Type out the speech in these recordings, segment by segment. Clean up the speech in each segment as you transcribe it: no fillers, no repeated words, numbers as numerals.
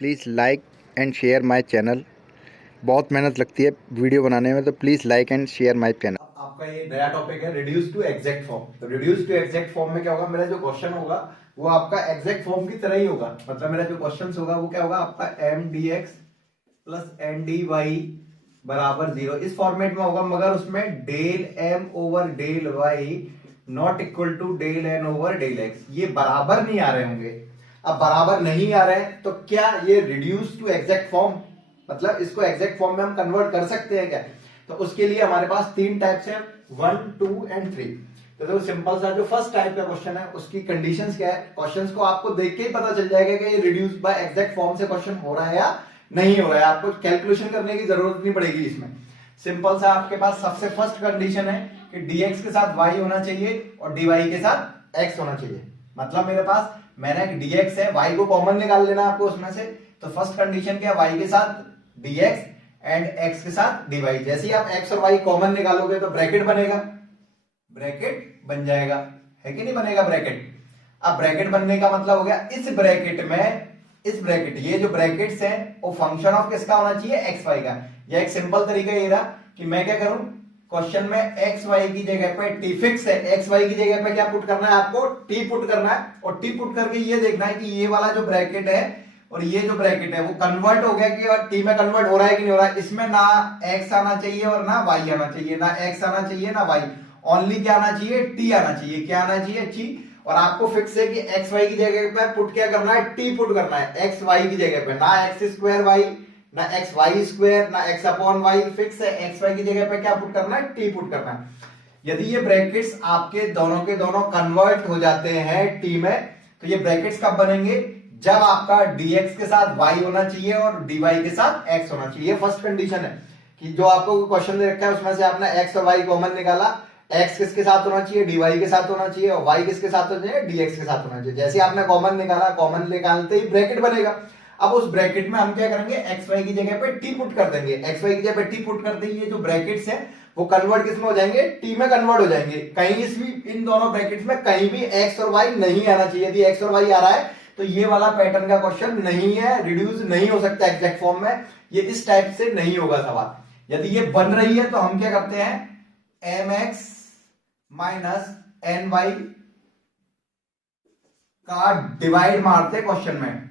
Please like and share my channel. बहुत मेहनत लगती है वीडियो बनाने में, तो please like and share my channel. आपका ये नया टॉपिक है रिड्यूस टू एग्जैक्ट फॉर्म। तो रिड्यूस टू एग्जैक्ट फॉर्म में क्या होगा, मेरा जो क्वेश्चन होगा वो आपका एग्जैक्ट फॉर्म की तरह ही होगा। मतलब मेरा जो क्वेश्चन होगा वो क्या होगा, आपका M D X plus N D Y बराबर 0 इस फॉर्मेट में होगा, मगर उसमें del M over del Y not equal to del N over del X ये बराबर नहीं आ रहे होंगे। अब बराबर नहीं आ रहे हैं तो क्या ये रिड्यूस टू एग्जैक्ट फॉर्म, मतलब इसको एग्जैक्ट फॉर्म में हम कन्वर्ट कर सकते हैं क्या? तो उसके लिए हमारे पास तीन टाइप्स है, 1, 2 एंड 3। तो देखो सिंपल सा जो फर्स्ट टाइप का क्वेश्चन है उसकी कंडीशंस क्या है, क्वेश्चंस को आपको देख के ही पता चल जाएगा कि ये रिड्यूस बाय एग्जैक्ट फॉर्म से क्वेश्चन हो रहा है या नहीं हो रहा है। आपको कैलकुलेशन करने की जरूरत नहीं पड़ेगी इसमें। सिंपल सा आपके पास सबसे फर्स्ट कंडीशन है कि dx के साथ y होना चाहिए और dy के साथ x होना चाहिए। मतलब मेरे पास मैंने एक dx है, y को कॉमन निकाल लेना आपको उसमें से। तो फर्स्ट कंडीशन क्या है, y के साथ dx एंड x के साथ dy। जैसे ही आप x और y कॉमन निकालोगे तो ब्रैकेट बनेगा, ब्रैकेट बन जाएगा, है कि नहीं बनेगा ब्रैकेट। अब ब्रैकेट बनने का मतलब हो गया इस ब्रैकेट में, इस ब्रैकेट ये जो ब्रैकेट्स हैं वो फंक्शन ऑफ किसका होना चाहिए, एक्स वाई का। यह एक सिंपल तरीका ये रहा कि मैं क्या करूं, क्वेश्चन में एक्स वाई की जगह पे टी फिक्स है, एक्स वाई की जगह पे क्या पुट करना है आपको, टी पुट करना है। और टी पुट करके ये देखना है कि ये वाला जो ब्रैकेट है और ये जो ब्रैकेट है वो कन्वर्ट हो गया कि टी में कन्वर्ट हो रहा है कि नहीं हो रहा है। इसमें ना एक्स आना चाहिए और ना वाई आना चाहिए, ना एक्स आना चाहिए ना वाई, ओनली क्या आना चाहिए, टी आना चाहिए। क्या आना चाहिए, टी। और आपको फिक्स है कि एक्स वाई की जगह पे पुट क्या करना है, टी पुट करना है एक्स वाई की जगह पे, ना एक्स स्क्वायर वाई ना एक्स वाई स्क्वायर ना एक्स अपॉन वाई। फिक्स है एक्स वाई की जगह पे क्या पुट करना है, टी पुट करना है। यदि ये ब्रैकेट्स आपके दोनों के दोनों कन्वर्ट हो जाते हैं टी में, तो ये ब्रैकेट्स कब बनेंगे, जब आपका dx के साथ y होना चाहिए और dy के साथ x होना चाहिए। ये फर्स्ट कंडीशन है कि जो आपको क्वेश्चन दे रखा है उसमें से आपने x और y कॉमन निकाला, x किसके साथ होना चाहिए, dy के साथ होना चाहिए, और y किसके साथ होना चाहिए, dx के साथ होना चाहिए। जैसे आपने कॉमन निकाला, कॉमन निकालते ही ब्रैकेट बनेगा। अब उस ब्रैकेट में हम क्या करेंगे, एक्स वाई की जगह पे टी पुट कर देंगे। एक्स वाई की जगह पे टी पुट करते ही ये जो ब्रैकेट्स हैं वो कन्वर्ट किसमें हो जाएंगे, टी में कन्वर्ट हो जाएंगे। कहीं इसमें इन दोनों ब्रैकेट्स में कहीं भी एक्स और वाई नहीं आना चाहिए। यदि एक्स और वाई आ रहा है तो ये वाला पैटर्न का क्वेश्चन नहीं है, रिड्यूस नहीं हो सकता एग्जैक्ट फॉर्म में, ये इस टाइप से नहीं होगा सवाल। यदि ये बन रही है तो हम क्या करते हैं, M X minus N Y का डिवाइड मारते क्वेश्चन में।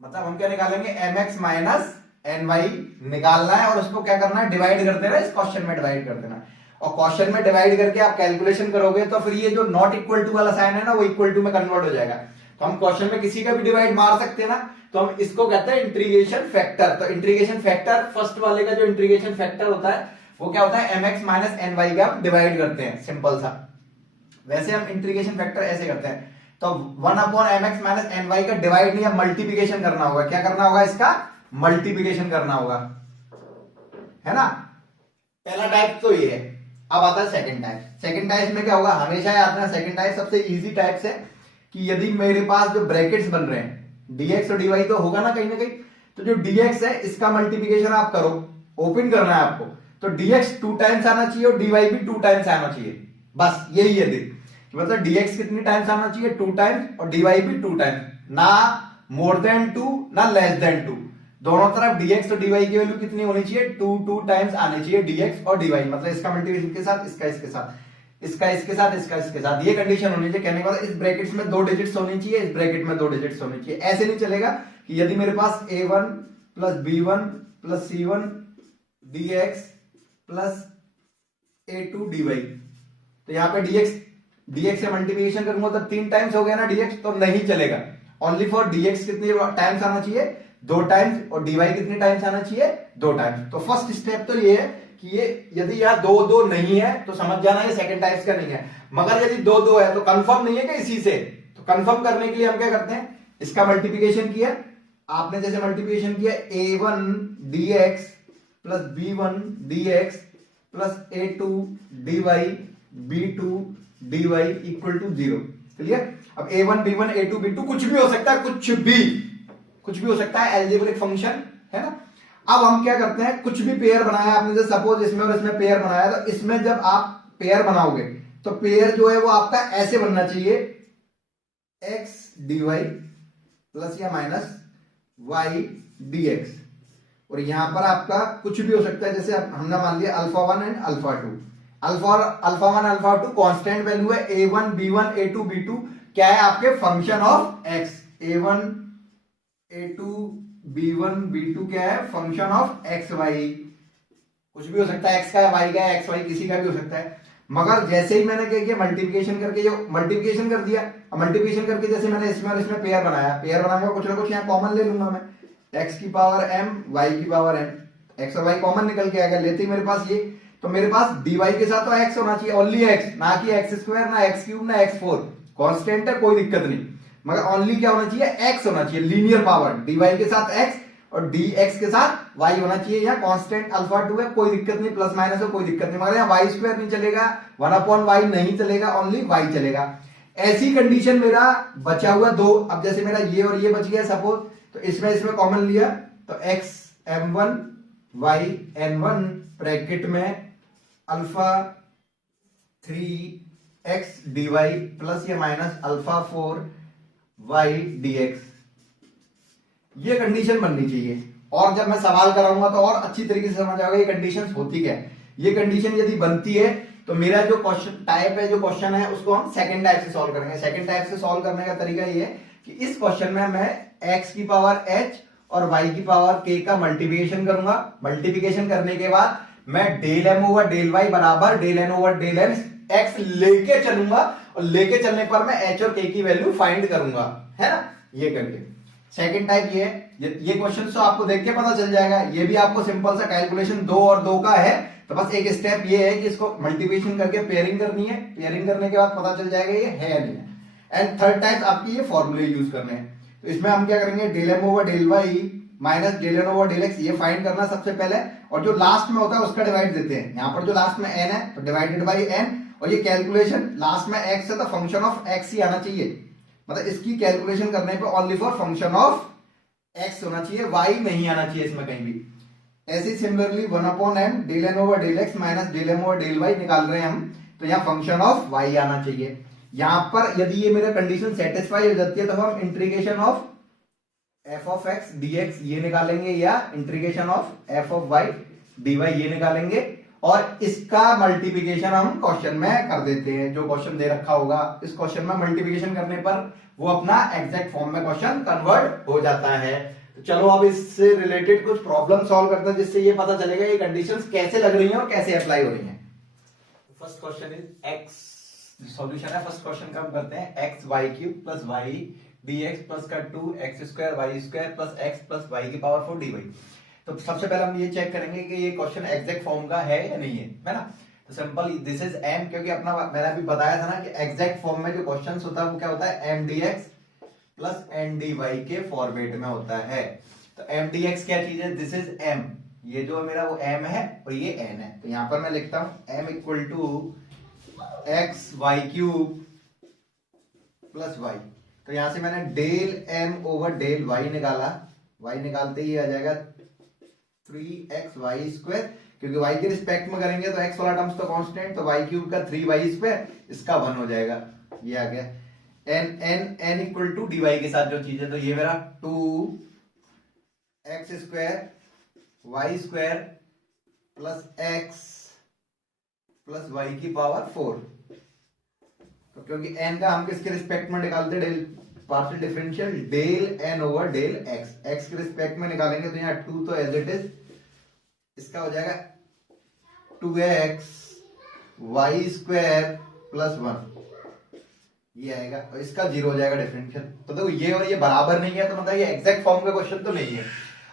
मतलब हम क्या निकालेंगे, M X minus N Y निकालना है और उसको क्या करना है, डिवाइड कर देना, इस क्वेश्चन में डिवाइड कर देना। और क्वेश्चन में डिवाइड करके आप कैलकुलेशन करोगे तो फिर ये जो नॉट इक्वल टू वाला साइन है ना वो इक्वल टू में कन्वर्ट हो जाएगा। तो हम क्वेश्चन में किसी का भी डिवाइड मार सकते हैं ना, तो हम इसको कहते हैं इंटीग्रेशन फैक्टर। तो इंटीग्रेशन फैक्टर फर्स्ट वाले का जो इंटीग्रेशन फैक्टर होता है वो क्या होता है, M X minus N Y का हम डिवाइड करते हैं, सिंपल सा। वैसे हम इंटीग्रेशन फैक्टर ऐसे करते हैं, तो 1 upon M X minus N Y का डिवाइड नहीं, मल्टीप्लीकेशन करना होगा। क्या करना होगा, इसका मल्टीप्लीकेशन करना होगा, है ना। पहला टाइप तो ये है। अब आता है सेकंड टाइप। सेकंड टाइप में क्या होगा, हमेशा याद रखना सेकंड टाइप सबसे इजी टाइप है कि यदि मेरे पास जो ब्रैकेट्स बन रहे हैं dx और dy तो होगा ना कहीं ना कहीं, तो जो dx है इसका मल्टीप्लीकेशन आप करो, ओपन करना है आपको, तो dx 2 टाइम्स आना चाहिए और dy भी 2 टाइम्स आना चाहिए। बस यही है मतलब dx कितनी टाइम्स आना चाहिए, 2 टाइम्स, और dy भी 2 टाइम्स, ना मोर देन 2 ना लेस देन 2। दोनों तरफ dx और dy की वैल्यू कितनी होनी चाहिए, 2 टाइम्स आनी चाहिए dx और dy। मतलब इसका मल्टीप्लिकेशन के साथ, इसका इसके साथ, इसका इसके साथ, इसका इसके साथ, ये कंडीशन होनी चाहिए। कहने का मतलब इस ब्रैकेट्स में 2 डिजिट्स होनी चाहिए, इस ब्रैकेट में 2 डिजिट्स होनी चाहिए। ऐसे नहीं चलेगा कि यदि मेरे पास a1 plus b1 plus c1 dx plus a2 dy, तो यहाँ पे dx से मल्टीप्लिकेशन करूंगा तो 3 टाइम्स हो गया ना dx, तो नहीं चलेगा। ओनली फॉर dx कितनी टाइम्स आना चाहिए, 2 टाइम्स, और dy कितने टाइम्स आना चाहिए, 2 टाइम्स। तो फर्स्ट स्टेप तो ये है कि ये यदि यहाँ 2 नहीं है तो समझ जाना ये सेकंड टाइप्स का नहीं है। मगर यदि 2 है तो कंफर्म नहीं है कि इसी से, तो कंफर्म करने के लिए हम क्या करते हैं, इसका मल्टीप्लिकेशन किया आपने, जैसे मल्टीप्लिकेशन किया a1 dx plus b1 dx plus a2 dy b2 dy equal to 0। Clear. अब a1 b1 a2 b2 कुछ भी हो सकता है, कुछ भी हो सकता है, एल्जेब्रिक फंक्शन है ना। अब हम क्या करते हैं, कुछ भी पेयर बनाया आपने, जैसे सपोज इसमें और इसमें पेयर बनाया, तो इसमें जब आप पेयर बनाओगे तो पेयर जो है वो आपका ऐसे बनना चाहिए, x dy प्लस या माइनस वाई डी एक्स। और यहां पर आपका कुछ भी हो सकता है, जैसे हमने मान लिया alpha 1 and alpha 2। Alpha 1 alpha 2 constant value है, a1 b1 a2 b2 क्या है आपके function of x। a1 a2 b1 b2 क्या है फंक्शन ऑफ एक्स वाई। कुछ भी हो सकता है, x का है y का है, एक्स वाई किसी का भी हो सकता है। मगर जैसे ही मैंने क्या किया मल्टीप्लिकेशन करके, जो मल्टीप्लिकेशन कर दिया, मल्टीप्लिकेशन करके जैसे मैंने इसमें और इसमें पेयर बनाया, पेयर बनाऊंगा कुछ ना कुछ यहाँ कॉमन ले लूंगा मैं, x की पावर m y की पावर n, x और y कॉमन निकल के आएगा। लेते ही मेरे पास ये, तो मेरे पास dy के साथ तो x होना चाहिए, ओनली x, ना कि x स्क्वायर ना x क्यूब ना x4, कांस्टेंट है कोई दिक्कत नहीं, मगर ओनली क्या होना चाहिए x होना चाहिए, लीनियर पावर dy के साथ x और dx के साथ y होना चाहिए। यहाँ कांस्टेंट अल्फा 2 है कोई दिक्कत नहीं, प्लस माइनस है कोई दिक्कत नहीं, मगर यहाँ y स्क्वायर नहीं चलेगा, 1/y नहीं चलेगा, ओनली y चलेगा। ऐसी कंडीशन मेरा बचा हुआ दो। अब जैसे मेरा ये और ये बच गया सपोज, तो इसमें कॉमन लिया तो x m1 y n1 bracket में अल्फा 3x dy प्लस या माइनस अल्फा 4y dx। ये कंडीशन बननी चाहिए, और जब मैं सवाल कराऊंगा तो और अच्छी तरीके से समझ आएगा ये कंडीशन होती क्या है। ये कंडीशन यदि बनती है तो मेरा जो क्वेश्चन टाइप है, जो क्वेश्चन है उसको हम सेकंड टाइप से सॉल्व करेंगे। सेकंड टाइप से सॉल्व करने का तरीका ये है कि इस क्वेश्चन में मैं x की पावर h और y की पावर k का मल्टीप्लिकेशन करूंगा। मल्टीप्लिकेशन करने के बाद मैं del m over del y बराबर del n over del x लेके चलूंगा, और लेके चलने पर मैं h और k की वैल्यू फाइंड करूंगा, है ना। ये करके सेकंड टाइप ये है। ये क्वेश्चन तो आपको देख के पता चल जाएगा, ये भी आपको सिंपल सा कैलकुलेशन 2 और 2 का है, तो बस एक स्टेप ये है कि इसको मल्टीप्लिकेशन करके पेयरिंग करनी है, पेयरिंग करने के बाद पता चल जाएगा ये है या नहीं है। एंड थर्ड टाइप आपकी ये फॉर्मूले यूज करने हैं, तो इसमें हम क्या करेंगे del M over del Y minus del N over del X, ये फाइंड करना सबसे पहले, और जो लास्ट में होता है उसका डिवाइड देते हैं। यहाँ पर जो लास्ट में एन है तो डिवाइडेड बाई एन, और ये कैलकुलेशन लास्ट में एक्स है तो फंक्शन ऑफ एक्स ही आना चाहिए, मतलब इसकी कैलकुलेशन करने पे only for function of x होना चाहिए, वाई नहीं आना चाहिए इसमें कहीं भी। ऐसे similarly 1/m del N over del X minus del M over del Y निकाल रहे हैं हम, तो यहाँ फंक्शन ऑफ वाई आना चाहिए। यहाँ पर यदि ये मेरा कंडीशन सेटिस्फाई हो जाती है तो हम integration of F of X D X ये निकालेंगे, या integration of F of Y D Y ये निकालेंगे, और इसका मल्टीप्लिकेशन हम क्वेश्चन में कर देते हैं। जो क्वेश्चन दे रखा होगा इस क्वेश्चन में मल्टीप्लिकेशन करने पर वो अपना एग्जैक्ट फॉर्म में क्वेश्चन कन्वर्ट हो जाता है। तो चलो अब इससे रिलेटेड कुछ प्रॉब्लम सॉल्व करते हैं, जिससे ये पता चलेगा ये कंडीशंस कैसे लग रही हैं और कैसे अप्लाई हो रही हैं। First question is X, solution है फर्स्ट क्वेश्चन का, हम करते हैं X Y cube plus Y D X plus का 2x square Y square plus X plus Y की पावर 4 डी वाई। तो सबसे पहले हम ये चेक करेंगे कि ये क्वेश्चन एग्जैक्ट फॉर्म का है या नहीं है ना। तो सिंपल दिस इज m, क्योंकि अपना मैंने अभी बताया था ना कि एग्जैक्ट फॉर्म में जो क्वेश्चन होता है वो क्या होता है m dx plus n dy के फॉर्मेट में होता है। तो m dx क्या चीज है, दिस इज m, ये जो मेरा वो m है और ये n है, तो यहां पर मैं लिखता हूं m equal to X Y cube plus Y. तो यहां से मैंने del m over del y निकाला, y निकालते ही आ जाएगा 3xy स्क्वायर, क्योंकि y के रिस्पेक्ट में करेंगे तो x वाला टर्म्स तो कांस्टेंट, तो y क्यूब का 3y स्क्वायर इसका 1 हो जाएगा, ये आ गया। n इक्वल टू dy के साथ जो चीज है, तो ये मेरा 2x square y square plus x plus y की पावर 4। तो क्योंकि n का हम किसके रिस्पेक्ट में निकालते, del partial differential del n over del x, x के रिस्पेक्ट में निकालेंगे तो यहाँ 2 तो एज इट इज, इसका हो जाएगा 2x y स्क्वायर प्लस 1, ये आएगा, और इसका 0 हो जाएगा डिफरेंशियल। तो देखो ये और ये बराबर नहीं है, तो मतलब ये एग्जैक्ट फॉर्म का क्वेश्चन तो नहीं है।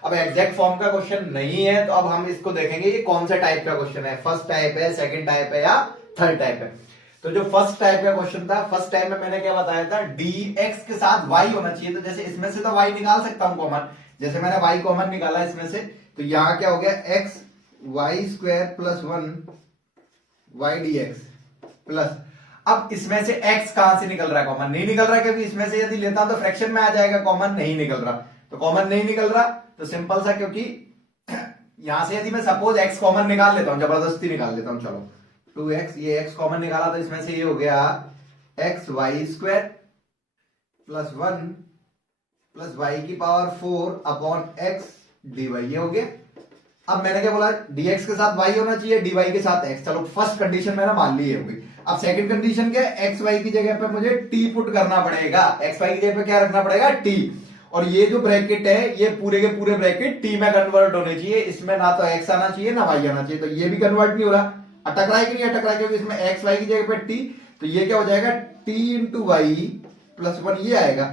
अब एग्जैक्ट फॉर्म का क्वेश्चन नहीं है तो अब हम इसको देखेंगे ये कौन सा टाइप का क्वेश्चन है, फर्स्ट टाइप है, सेकंड टाइप है या थर्ड टाइप है। तो जो फर्स्ट टाइप का क्वेश्चन था, फर्स्ट टाइप में मैंने क्या बताया था, dx के साथ y होना चाहिए। तो जैसे इसमें से तो y निकाल सकता हूं कॉमन, जैसे मैंने y कॉमन निकाला इसमें से, तो यहां क्या हो गया x y square plus 1 y dx plus, अब इसमें से x कहां से निकल रहा है, कॉमन नहीं निकल रहा, क्योंकि इसमें से यदि लेता तो फ्रैक्शन में आ जाएगा, कॉमन नहीं निकल रहा, तो कॉमन नहीं निकल रहा, तो सिंपल सा, क्योंकि यहां से यदि मैं सपोज x कॉमन निकाल लेता हूं, जबरदस्ती निकाल लेता हूं, चलो 2x, ये x कॉमन निकाला तो इसमें से ये हो गया x y square plus 1 plus Y की पावर 4 अपॉन एक्स dy, ये हो गया। अब मैंने क्या बोला, dx के साथ y होना चाहिए, dy के साथ x। चलो फर्स्ट कंडीशन मैंने मान ली है होगी। अब सेकंड कंडीशन क्या है, x y की जगह पे मुझे t पुट करना पड़ेगा। x y की जगह पे क्या रखना पड़ेगा, t। और ये जो ब्रैकेट है ये पूरे के पूरे ब्रैकेट t में कन्वर्ट होने चाहिए। इसमें ना तो x आना चाहिए ना y आना चाहिए, तो ये भी कन्वर्ट नहीं हो रहा। अटक रहा है कि नहीं अटक रहा है, क्योंकि इसमें x y की जगह पे t, तो ये क्या हो जाएगा, t इंटू वाई प्लस 1 ये आएगा।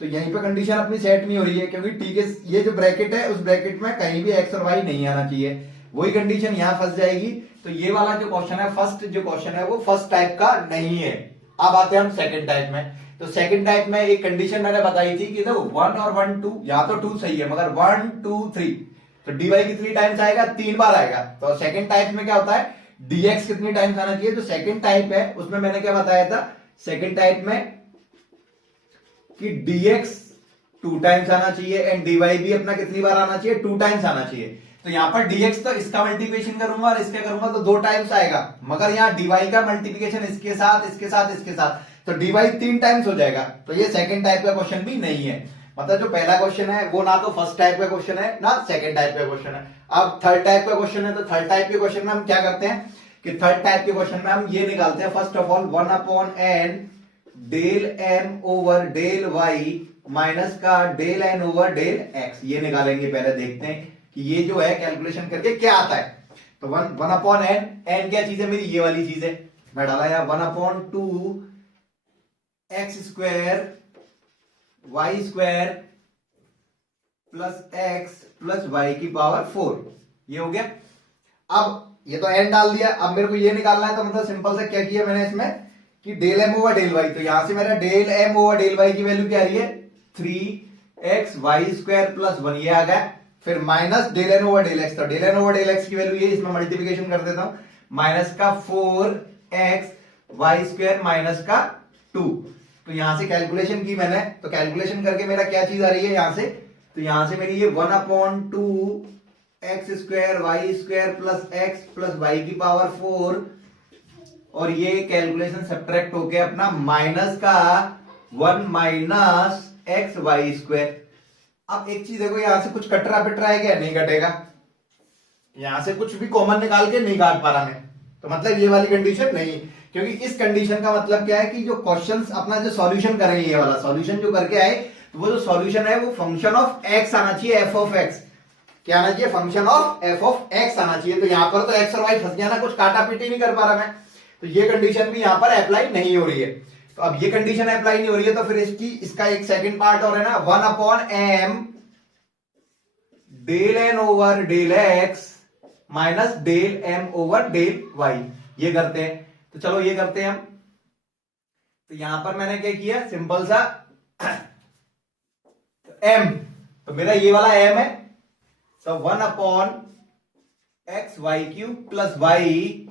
तो यहीं पे कंडीशन अपनी सेट नहीं हो रही है, क्योंकि टी के ये जो ब्रैकेट है उस ब्रैकेट में कहीं भी एक्स और वाई नहीं आना चाहिए। वही कंडीशन यहां फंस जाएगी। तो ये वाला जो क्वेश्चन है, फर्स्ट जो क्वेश्चन है वो फर्स्ट टाइप का नहीं है। अब आते हैं हम सेकंड टाइप में। तो सेकंड टाइप में एक कंडीशन मैंने बताई थी कि देखो 1 और 1 2, या तो 2 सही है, मगर 1 2 3 तो dy कितनी टाइम्स आएगा, 3 बार आएगा। तो सेकंड टाइप में क्या होता है, dx कितनी टाइम्स आना चाहिए। जो सेकंड टाइप है उसमें मैंने क्या बताया था, सेकंड टाइप में कि dx 2 टाइम्स आना चाहिए एंड dy भी अपना कितनी बार आना चाहिए, 2 टाइम्स आना चाहिए। तो यहां पर dx तो इसका मल्टीप्लिकेशन करूंगा और इसका करूंगा तो 2 टाइम्स आएगा, मगर यहां dy का मल्टीप्लिकेशन इसके साथ इसके साथ इसके साथ, तो dy 3 टाइम्स हो जाएगा। तो ये सेकंड टाइप का क्वेश्चन भी नहीं है। मतलब जो पहला क्वेश्चन है वो ना तो फर्स्ट टाइप का क्वेश्चन है ना सेकंड टाइप का क्वेश्चन है। अब थर्ड टाइप का क्वेश्चन है, तो थर्ड टाइप के क्वेश्चन में हम क्या करते हैं कि थर्ड टाइप के क्वेश्चन में हम ये निकालते हैं, first of all 1 upon n del m over del y minus का del n over del x, ये निकालेंगे। पहले देखते हैं कि ये जो है कैलकुलेशन करके क्या आता है। तो 1 अपॉन n क्या चीज है मेरी, ये वाली चीज है। मैं डाला यार 1 upon 2 X square Y square plus X plus Y की पावर 4, ये हो गया। अब ये तो n डाल दिया, अब मेरे को ये निकालना है। तो मतलब सिंपल सा क्या किया मैंने इसमें कि del m over del y, तो यहां से मेरा del m over del y की वैल्यू क्या आ रही है, 3x वाई स्क्वायर प्लस 1, ये आ गया। फिर minus del n over del x, तो del n over del x की वैल्यू ये, इसमें मल्टीप्लिकेशन कर देता हूं, माइनस का 4x वाई स्क्वायर माइनस का 2। तो यहां से कैलकुलेशन की मैंने, तो कैलकुलेशन करके मेरा क्या चीज आ रही है यहां से, तो यहां से मेरी ये 1 upon 2 X square Y square plus X plus Y की पावर 4, और ये कैलकुलेशन सब्ट्रैक्ट होके अपना माइनस का 1 माइनस एक्स वाई स्क्वायर। अब एक चीज देखो, यहां से कुछ कट रहा पिट रहा है क्या, नहीं कटेगा। यहां से कुछ भी कॉमन निकाल के नहीं काट पा रहा मैं, तो मतलब ये वाली कंडीशन नहीं। क्योंकि इस कंडीशन का मतलब क्या है कि जो क्वेश्चंस अपना जो सॉल्यूशन करेंगे, ये वाला सॉल्यूशन जो करके आए, तो वो जो सॉल्यूशन है वो फंक्शन ऑफ एक्स आना चाहिए, एफ ऑफ एक्स। क्या आना चाहिए, function of F of x आना चाहिए। तो यहां पर तो एक्स और वाई फंस गया ना, कुछ काटा पीटी नहीं कर पा रहा मैं, तो ये कंडीशन भी यहां पर अप्लाई नहीं हो रही है। तो अब ये कंडीशन अप्लाई नहीं हो रही है, तो फिर इसका एक सेकंड पार्ट और है ना, 1 upon m del n over del x minus del m over del y, ये करते हैं। तो चलो ये करते हैं हम। तो यहां पर मैंने क्या किया, सिंपल सा m, तो मेरा ये वाला m है, तो 1 upon X Y cube plus Y.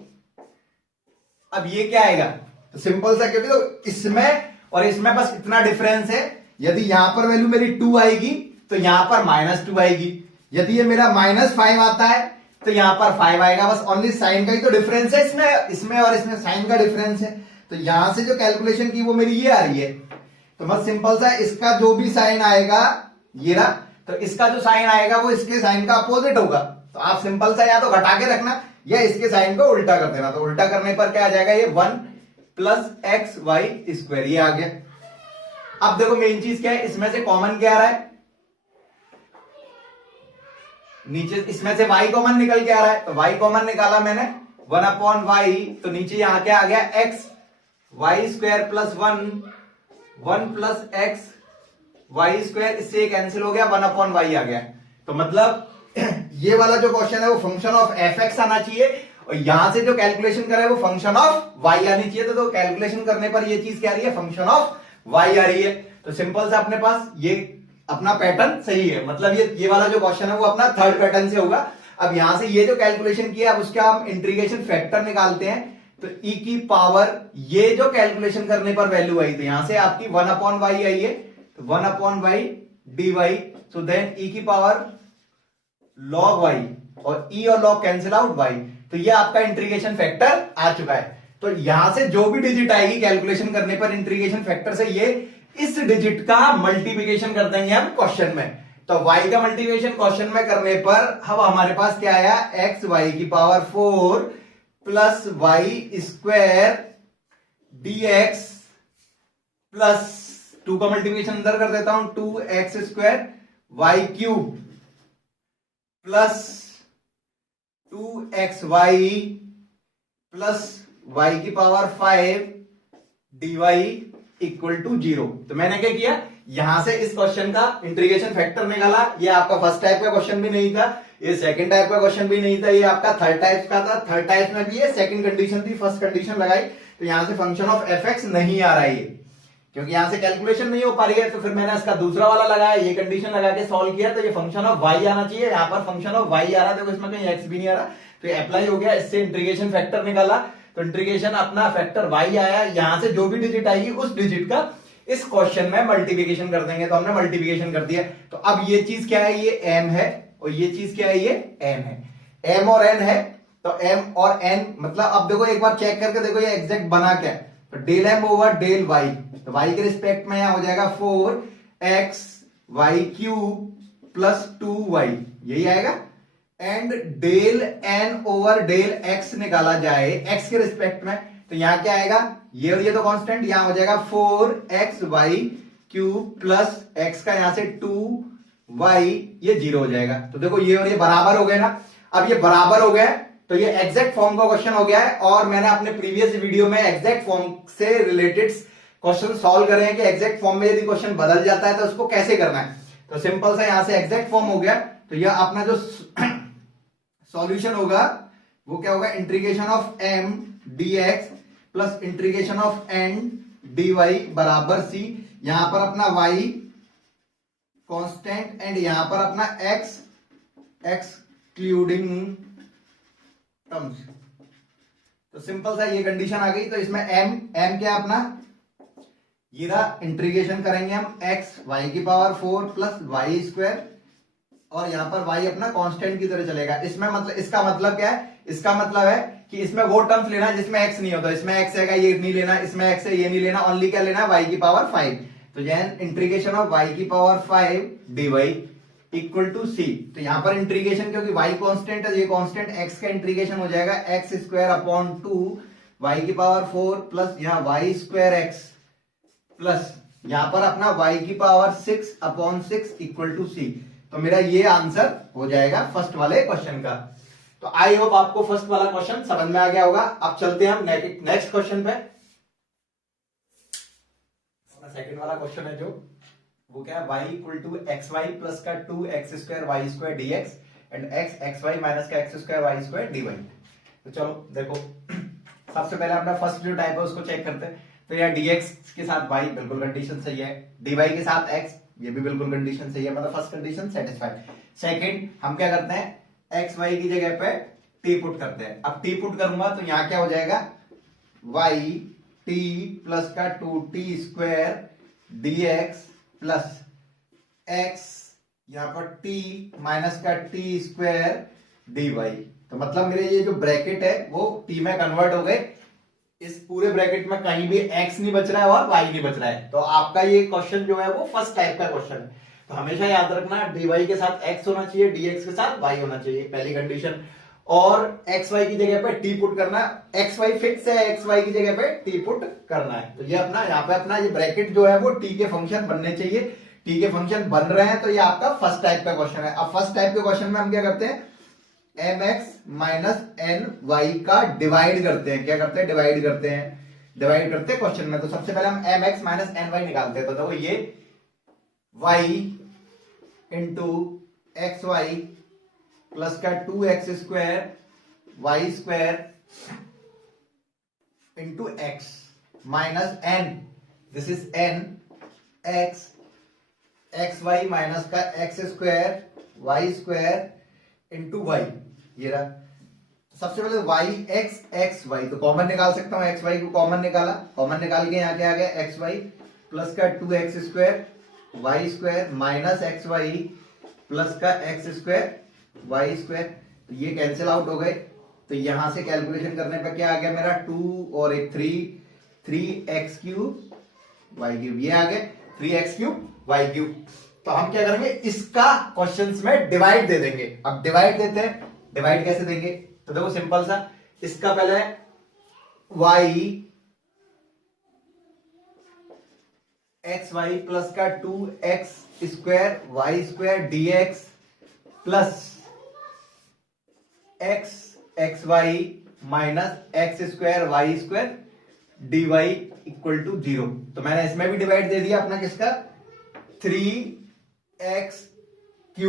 अब ये क्या आएगा, तो सिंपल सा, क्योंकि तो इसमें और इसमें बस इतना डिफरेंस है। यदि यहां पर वैल्यू मेरी 2 आएगी तो यहां पर -2 आएगी। यदि ये मेरा -5 आता है तो यहां पर 5 आएगा। बस ओनली साइन का ही तो डिफरेंस है, इसमें और इसमें साइन का डिफरेंस है। तो यहां से जो कैलकुलेशन की वो मेरी ये आ रही है। तो बस सिंपल सा, इसका जो भी साइन आएगा ये ना, तो इसका जो साइन आएगा वो इसके साइन का अपोजिट होगा। तो आप सिंपल सा या तो घटा के रखना या इसके साइन को उल्टा कर देना। तो उल्टा करने पर क्या आ जाएगा, ये 1 प्लस एक्स वाई स्क्वायर, ये आ गया। अब देखो मेन चीज क्या है, इसमें से कॉमन क्या आ रहा है, नीचे इसमें से y कॉमन निकल के आ रहा है। तो y कॉमन निकाला मैंने, 1 अपॉन वाई, तो नीचे यहां क्या आ गया, x Y square plus 1 plus X Y square, इससे ये कैंसिल हो गया, 1 अपॉन वाई आ गया। तो मतलब ये वाला जो क्वेश्चन है वो फंक्शन ऑफ एफ एक्स आना चाहिए, और यहां से जो कैलकुलेशन करे वो फंक्शन ऑफ वाई आनी चाहिए। तो कैलकुलेशन करने पर ये चीज क्या आ रही है, फंक्शन ऑफ वाई आ रही है। तो सिंपल सा अपने पास ये अपना पैटर्न सही है। मतलब ये वाला जो क्वेश्चन है वो अपना थर्ड पैटर्न से होगा। अब यहां से ये जो कैलकुलेशन किया, अब उसका हम इंटीग्रेशन फैक्टर निकालते हैं। तो e की पावर, ये जो कैलकुलेशन करने पर वैल्यू आई, तो यहां से आपकी 1 अपॉन वाई आई है, तो 1 upon Y D Y, so then e की पावर log y, और e और log कैंसिल आउट y। तो ये आपका इंटीग्रेशन फैक्टर आ चुका है। तो यहां से जो भी डिजिट आएगी कैलकुलेशन करने पर इंटीग्रेशन फैक्टर से, ये इस डिजिट का मल्टीप्लिकेशन कर देंगे हम क्वेश्चन में। तो y का मल्टीप्लिकेशन क्वेश्चन में करने पर अब हमारे पास क्या आया, एक्स वाई की power 4 plus Y square dx plus 2 का मल्टीप्लिकेशन अंदर कर देता हूं, 2x square Y cube plus 2xy plus y की पावर 5 dy इक्वल टू 0। तो मैंने क्या किया, यहां से इस क्वेश्चन का इंटीग्रेशन फैक्टर निकाला। ये आपका फर्स्ट टाइप का क्वेश्चन भी नहीं था, ये सेकंड टाइप का क्वेश्चन भी नहीं था, ये आपका थर्ड टाइप का था। थर्ड टाइप में भी ये सेकंड कंडीशन थी, फर्स्ट कंडीशन लगाई। तो यहां से फंक्शन ऑफ एफ नहीं आ रहा है, क्योंकि यहां से कैलकुलेशन नहीं हो पा रही है। तो फिर मैंने इसका दूसरा वाला लगाया, ये कंडीशन लगा के सॉल्व किया, तो ये फंक्शन ऑफ वाई आना चाहिए। यहाँ पर फंक्शन ऑफ वाई आ रहा है, देखो इसमें कहीं एक्स भी नहीं आ रहा, तो ये अप्लाई हो गया। इससे इंटीग्रेशन फैक्टर निकाला, तो इंटीग्रेशन अपना फैक्टर y आया। यहां से जो भी डिजिट आएगी उस डिजिट का इस क्वेश्चन में मल्टीप्लिकेशन कर देंगे। तो हमने मल्टीप्लिकेशन कर दिया। तो अब ये चीज क्या है, ये m है, और ये चीज क्या है, ये n है। m और n है, तो m और n मतलब अब देखो एक बार चेक करके देखो ये एग्जैक्ट बना क्या है। तो del m over del y, तो y के रिस्पेक्ट में यहां हो जाएगा 4x y cube plus 2y, यही आएगा। And del n over del x निकाला जाए x के रिस्पेक्ट में, तो यहां क्या आएगा, ये और ये तो कांस्टेंट, यहां हो जाएगा 4xy क्यूब प्लस x का यहां से 2y, ये 0 हो जाएगा। तो देखो ये और ये बराबर हो गए ना। अब ये बराबर हो गए तो ये एग्जैक्ट फॉर्म का क्वेश्चन हो गया है। और मैंने अपने प्रीवियस वीडियो में एग्जैक्ट फॉर्म से रिलेटेड क्वेश्चन सॉल्व करे हैं कि एग्जैक्ट फॉर्म में यदि क्वेश्चन बदल जाता है तो उसको कैसे करना है। तो सिंपल सा यहां से एग्जैक्ट फॉर्म हो गया। तो यह अपना जो सॉल्यूशन होगा वो क्या होगा, integration of m dx plus integration of n dy बराबर c। यहां पर अपना y कांस्टेंट एंड यहां पर अपना x एक्सक्लूडिंग टर्म्स। तो सिंपल सा ये कंडीशन आ गई। तो इसमें m क्या अपना, ये रहा, इंटीग्रेशन करेंगे हम x y की पावर 4 प्लस वाई स्क्वायर, और यहां पर y अपना कांस्टेंट की तरह चलेगा। इसमें मतलब इसका मतलब क्या है, इसका मतलब है कि इसमें वो टर्म्स लेना जिसमें x नहीं होता। इसमें x है, ये नहीं लेना, इसमें x है, ये नहीं लेना, ओनली क्या लेना है, y की पावर 5। तो यह इंटीग्रेशन ऑफ y की power 5 dy equal to c। तो यहां पर इंटीग्रेशन, क्योंकि y कांस्टेंट है, ये कांस्टेंट x का इंटीग्रेशन हो जाएगा x स्क्वायर अपॉन 2 y की पावर 4 प्लस यहाँ y स्क्वायर x प्लस यहां पर अपना y की power 6 upon 6 equal to c। तो मेरा ये आंसर हो जाएगा फर्स्ट वाले क्वेश्चन का। तो आई होप आपको फर्स्ट वाला क्वेश्चन समझ में आ गया होगा। अब चलते हैं हम नेक्स्ट क्वेश्चन पे। सेकंड वाला क्वेश्चन है जो, वो क्या है, y equal to X Y plus का 2x square Y square dx and x X Y minus का x square Y square dy। तो चलो देखो, सबसे पहले अपना फर्स्ट जो टाइप है उसको चेक करते हैं। तो यार dx के साथ y बिल्कुल कंडीशन सही है, dy के साथ x ये भी बिल्कुल कंडीशन सही है, मतलब फर्स्ट कंडीशन सेटिस्फाइड। सेकंड हम क्या करते हैं, एक्स वाई की जगह पे टी पुट करते हैं। अब टी पुट करूंगा तो यहां क्या हो जाएगा, वाई टी प्लस का 2t square dx plus x यहां पर t माइनस का t स्क्वायर dy। तो मतलब मेरे ये जो ब्रैकेट है वो t में कन्वर्ट हो गए। इस पूरे ब्रैकेट में कहीं भी x नहीं बच रहा है और y नहीं बच रहा है। तो आपका ये क्वेश्चन जो है वो फर्स्ट टाइप का क्वेश्चन है। तो हमेशा याद रखना, dy के साथ x होना चाहिए, dx के साथ y होना चाहिए, पहली कंडीशन। और xy की जगह पे t पुट करना, xy फिक्स है, xy की जगह पे t पुट करना है। तो ये अपना यहाँ पे अपना ये ब्रैकेट जो है वो t के फंक्शन बनने चाहिए, t के फंक्शन बन रहे हैं। तो ये आपका फर्स्ट टाइप का क्वेश्चन है। अब फर्स्ट टाइप के क्वेश्चन में हम क्या करते हैं, mx माइनस एन वाई का डिवाइड करते हैं। क्या करते हैं, डिवाइड करते हैं, डिवाइड करते हैं क्वेश्चन में। तो सबसे पहले हम mx माइनस एन वाई निकालते हैं। तो देखो ये y into x Y plus का 2x square Y square into x minus n, this is n, x x Y minus का x square Y square into y, ये रहा। सबसे पहले वाई एक्स एक्स वाई, तो कॉमन निकाल सकता हूं, एक्स वाई को कॉमन निकाला, कॉमन निकाल के यहाँ क्या आ गया, एक्स वाई प्लस का 2x square Y square minus x Y plus का एक्स स्क्वायर वाई स्क्वायर। तो ये कैंसिल आउट हो गए। तो यहां से कैलकुलेशन करने पर क्या आ गया मेरा, 2 और एक 3, 3x क्यूब वाई क्यूब, ये आ गए। 3x³ y³। तो हम क्या करेंगे, इसका क्वेश्चंस में डिवाइड दे देंगे। अब डिवाइड देते हैं, डिवाइड कैसे देंगे, तो देखो सिंपल सा, इसका पहले y xy प्लस का 2x² dx plus xy minus x² dy equal to 0। तो मैंने इसमें भी डिवाइड दे दिया अपना, किसका, 3x³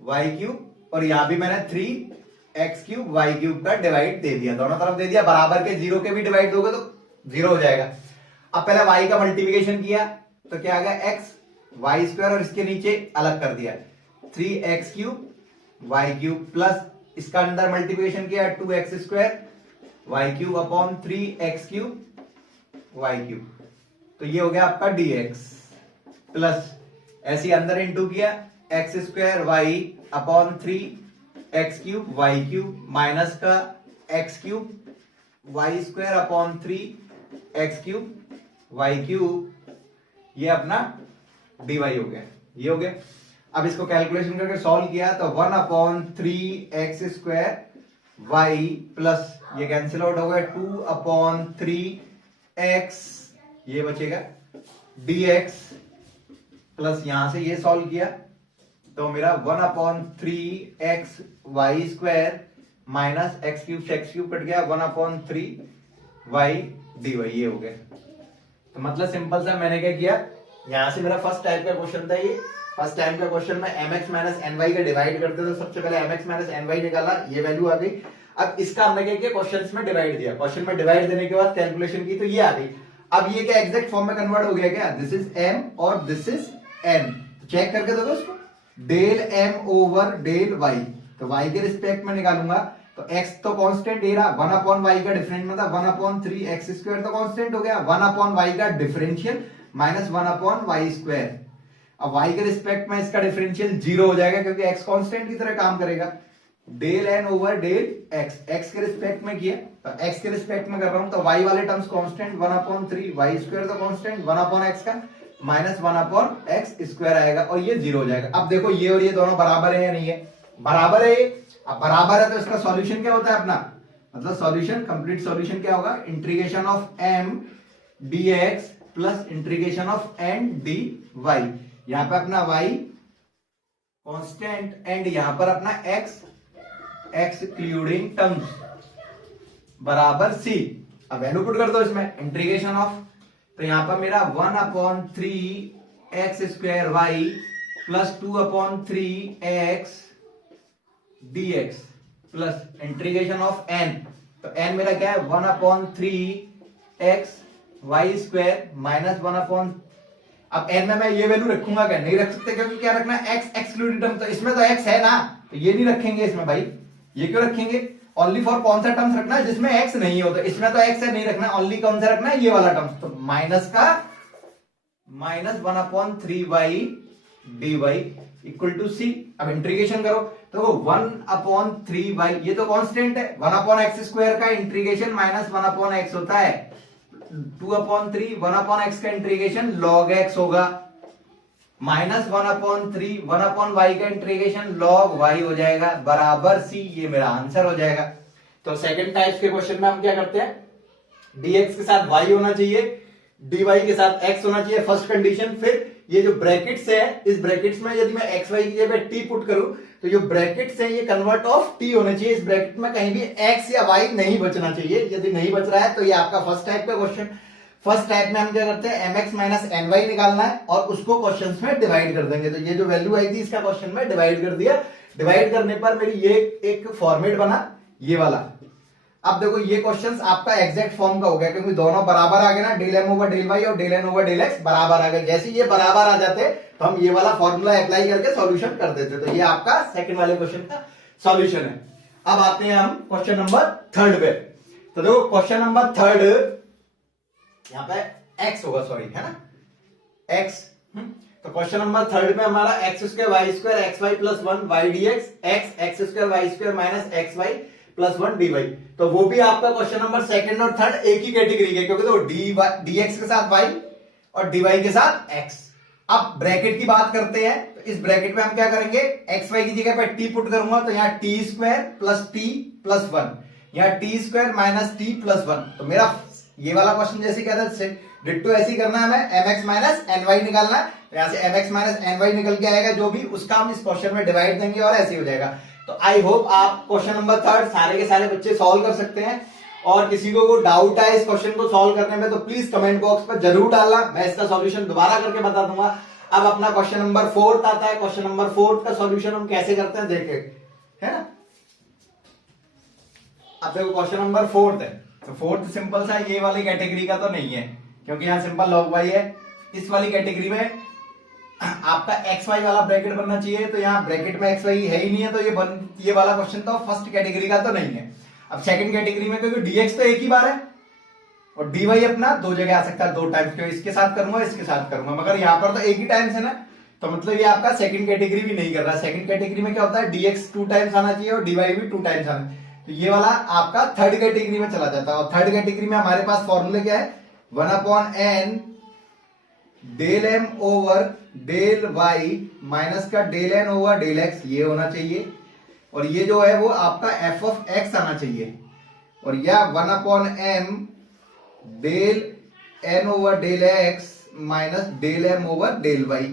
y³, और यहां भी मैंने 3x³ y³ का डिवाइड दे दिया, दोनों तरफ दे दिया। बराबर के 0 के भी डिवाइड दोगे तो 0 हो जाएगा। अब पहले y का मल्टीप्लिकेशन किया तो क्या आ गया, xy² और इसके नीचे अलग कर दिया 3x³ y³ प्लस इसका अंदर मल्टीप्लिकेशन किया 2x² y³ upon 3x³ y³। तो ये हो गया आपका dx प्लस ऐसे अंदर इंटू किया x² y upon 3x³ y³ minus का x³ y² upon 3x³ y³, ये अपना dy हो गया, ये हो गया। अब इसको कैलकुलेशन करके सॉल्व किया तो 1 अपॉन 3x² y प्लस ये कैंसिल आउट हो गया 2 अपॉन 3x, ये बचेगा dx प्लस यहां से ये सॉल्व किया तो मेरा 1 अपॉन 3xy² माइनस x³ से x³ कट गया 1 अपॉन 3y dy, ये हो गया। तो मतलब सिंपल सा मैंने क्या किया, यहां से मेरा फर्स्ट टाइप का क्वेश्चन था ये। फर्स्ट टाइप का क्वेश्चन में mx माइनस ny का डिवाइड करते थे, सबसे पहले mx माइनस ny निकाला, ये वैल्यू आ गई। अब इसका हमने क्या किया, क्वेश्चन में डिवाइड दिया, क्वेश्चन में डिवाइड देने के बाद कैलकुलेशन की तो ये आ गई। अब ये क्या एग्जैक्ट फॉर्म में कन्वर्ट हो गया क्या, दिस इज m और दिस इज n। चेक करके देखो इसको, del m over del y, तो y के रिस्पेक्ट में निकालूंगा तो x तो कांस्टेंट दे रहा, 1 अपॉन y का डिफरेंट में था 1 अपॉन 3x² तो कांस्टेंट हो गया, 1 अपॉन y का डिफरेंशियल माइनस 1 अपॉन y²। अब y के रिस्पेक्ट में इसका डिफरेंशियल 0 हो जाएगा क्योंकि x कांस्टेंट की तरह काम करेगा। Del n over del x, x के रिस्पेक्ट में किया तो x के रिस्पेक्ट में कर रहा हूं तो y वाले टर्म्स कांस्टेंट 1 अपॉन 3 y² तो कांस्टेंट 1 अपॉन x का माइनस 1 अपॉन x² आएगा और ये 0 हो जाएगा। अब देखो ये और ये दोनों बराबर है या नहीं है, बराबर है। अब बराबर है तो इसका सॉल्यूशन क्या होता है अपना, मतलब सॉल्यूशन, कंप्लीट सॉल्यूशन क्या होगा, integration of m dx plus integration of n dy। यहां पे अपना y कांस्टेंट एंड यहां पर अपना x एक्सक्लूडिंग टर्म्स बराबर c। अब वैल्यू पुट कर दो इसमें, इंटीग्रेशन ऑफ, तो यहां पर मेरा 1 upon 3x² y plus 2 upon 3x dx plus integration of n, तो n मेरा क्या है 1 upon 3x y² minus 1 upon, अब n में मैं ये वैल्यू रखूंगा क्या, नहीं रख सकते क्योंकि क्या रखना है x एक्सक्लूडेड टर्म, तो इसमें तो x है ना, तो ये नहीं रखेंगे इसमें भाई, ये क्यों रखेंगे, ओनली फॉर कौन सा टर्म्स रखना है जिसमें x नहीं हो, तो इसमें तो x है नहीं रखना, ओनली कौन सा रखना है, ये वाला टर्म्स, तो माइनस का minus 1 upon 3y dy equal to c। अब इंटीग्रेशन करो तो 1 अपॉन 3y, ये तो कांस्टेंट है, 1 अपॉन x² का इंटीग्रेशन माइनस 1 अपॉन x होता है, 2 अपॉन 3 1 अपॉन x का इंटीग्रेशन log x होगा, माइनस 1 अपॉन 3 1 अपॉन y का इंटीग्रेशन log y हो जाएगा बराबर c, ये मेरा आंसर हो जाएगा। तो सेकंड टाइप के क्वेश्चन में हम क्या करते हैं, dx के साथ y होना चाहिए, dy के साथ x होना चाहिए, फर्स्ट कंडीशन। फिर ये जो ब्रैकेट्स है, इस ब्रैकेट्स में यदि मैं xy की जगह t पुट करूं तो जो ब्रैकेट्स है ये कन्वर्ट ऑफ t होने चाहिए, इस ब्रैकेट में कहीं भी x या y नहीं बचना चाहिए, यदि नहीं बच रहा है तो ये आपका फर्स्ट टाइप का क्वेश्चन। फर्स्ट टाइप में हम क्या करते हैं, mx माइनस ny निकालना है और उसको क्वेश्चंस में डिवाइड कर देंगे, तो ये जो वैल्यू आई थी इसका क्वेश्चन में डिवाइड कर दिया, डिवाइड करने पर मेरी ये एक फॉर्मेट बना ये वाला। अब देखो ये क्वेश्चंस आपका एग्जैक्ट फॉर्म का हो गया क्योंकि दोनों बराबर आ गए ना, del m over del y और del n over del x बराबर आ गए, जैसे ये बराबर आ जाते तो हम ये वाला फॉर्मूला अप्लाई करके सॉल्यूशन कर देते, तो ये आपका सेकंड वाले क्वेश्चन का सॉल्यूशन है। अब आते हैं हम क्वेश्चन नंबर थर्ड पे, तो देखो क्वेश्चन नंबर थर्ड यहाँ पे x होगा, सॉरी है ना x, तो क्वेश्चन नंबर थर्ड में हमारा x² y² xy plus 1 y dx x² y² minus xy plus 1 dy, तो वो भी आपका क्वेश्चन नंबर सेकंड और थर्ड एक ही कैटेगरी के, क्योंकि तो dx के साथ y और dy के साथ x। अब ब्रैकेट की बात करते हैं, तो इस ब्रैकेट में हम क्या करेंगे, एक्स वाई की जगह पे t पुट करूंगा, तो यहाँ t square plus t plus one, यहाँ t square minus t plus one. तो मेरा ये वाला क्वेश्चन जैसे क्या था, डिट्टो ऐसे ही करना है, हमें mx माइनस ny निकालना है। तो यहाँ से mx माइनस ny निकल के आएगा, जो भी उसका हम इस क्वेश्चन में डिवाइड देंगे और ऐसे ही हो जाएगा। तो आई होप आप क्वेश्चन नंबर 3 सारे के सारे बच्चे सॉल्व कर सकते हैं। और किसी को डाउट है इस क्वेश्चन को सॉल्व करने में, तो प्लीज कमेंट बॉक्स पर जरूर डालना, मैं इसका सॉल्यूशन दोबारा करके बता दूंगा। अब अपना क्वेश्चन नंबर 4 आता है। क्वेश्चन नंबर 4 का सॉल्यूशन हम कैसे करते हैं देखें, है ना। अब देखो क्वेश्चन नंबर 4 है, तो 4th सिंपल सा, ये वाली कैटेगरी का तो नहीं है क्योंकि यहाँ सिंपल log y है। इस वाली कैटेगरी में आपका एक्स वाई वाला ब्रैकेट बनना चाहिए, तो यहाँ ब्रैकेट में एक्स वाई है ही नहीं है, तो ये वाला क्वेश्चन तो फर्स्ट कैटेगरी का तो नहीं है। अब सेकंड कैटेगरी में क्योंकि dx तो एक ही बार है और dy अपना दो जगह आ सकता है, 2 टाइम्स, क्योंकि इसके साथ करूंगा इसके साथ करूंगा, मगर यहाँ पर तो एक ही टाइम्स है ना, तो मतलब ये आपका सेकंड कैटेगरी भी नहीं कर रहा है। सेकंड कैटेगरी में क्या होता है, dx 2 टाइम्स आना चाहिए और dy भी 2 टाइम्स आना चाहिए, तो ये वाला आपका थर्ड कैटेगरी में चला जाता है। और थर्ड कैटेगरी में हमारे पास फॉर्मूले क्या है, 1/n del m over del y minus का del n over del x, ये होना चाहिए। और ये जो है वो आपका f ऑफ x आना चाहिए, और यह 1/m del n over del x minus del m over del y,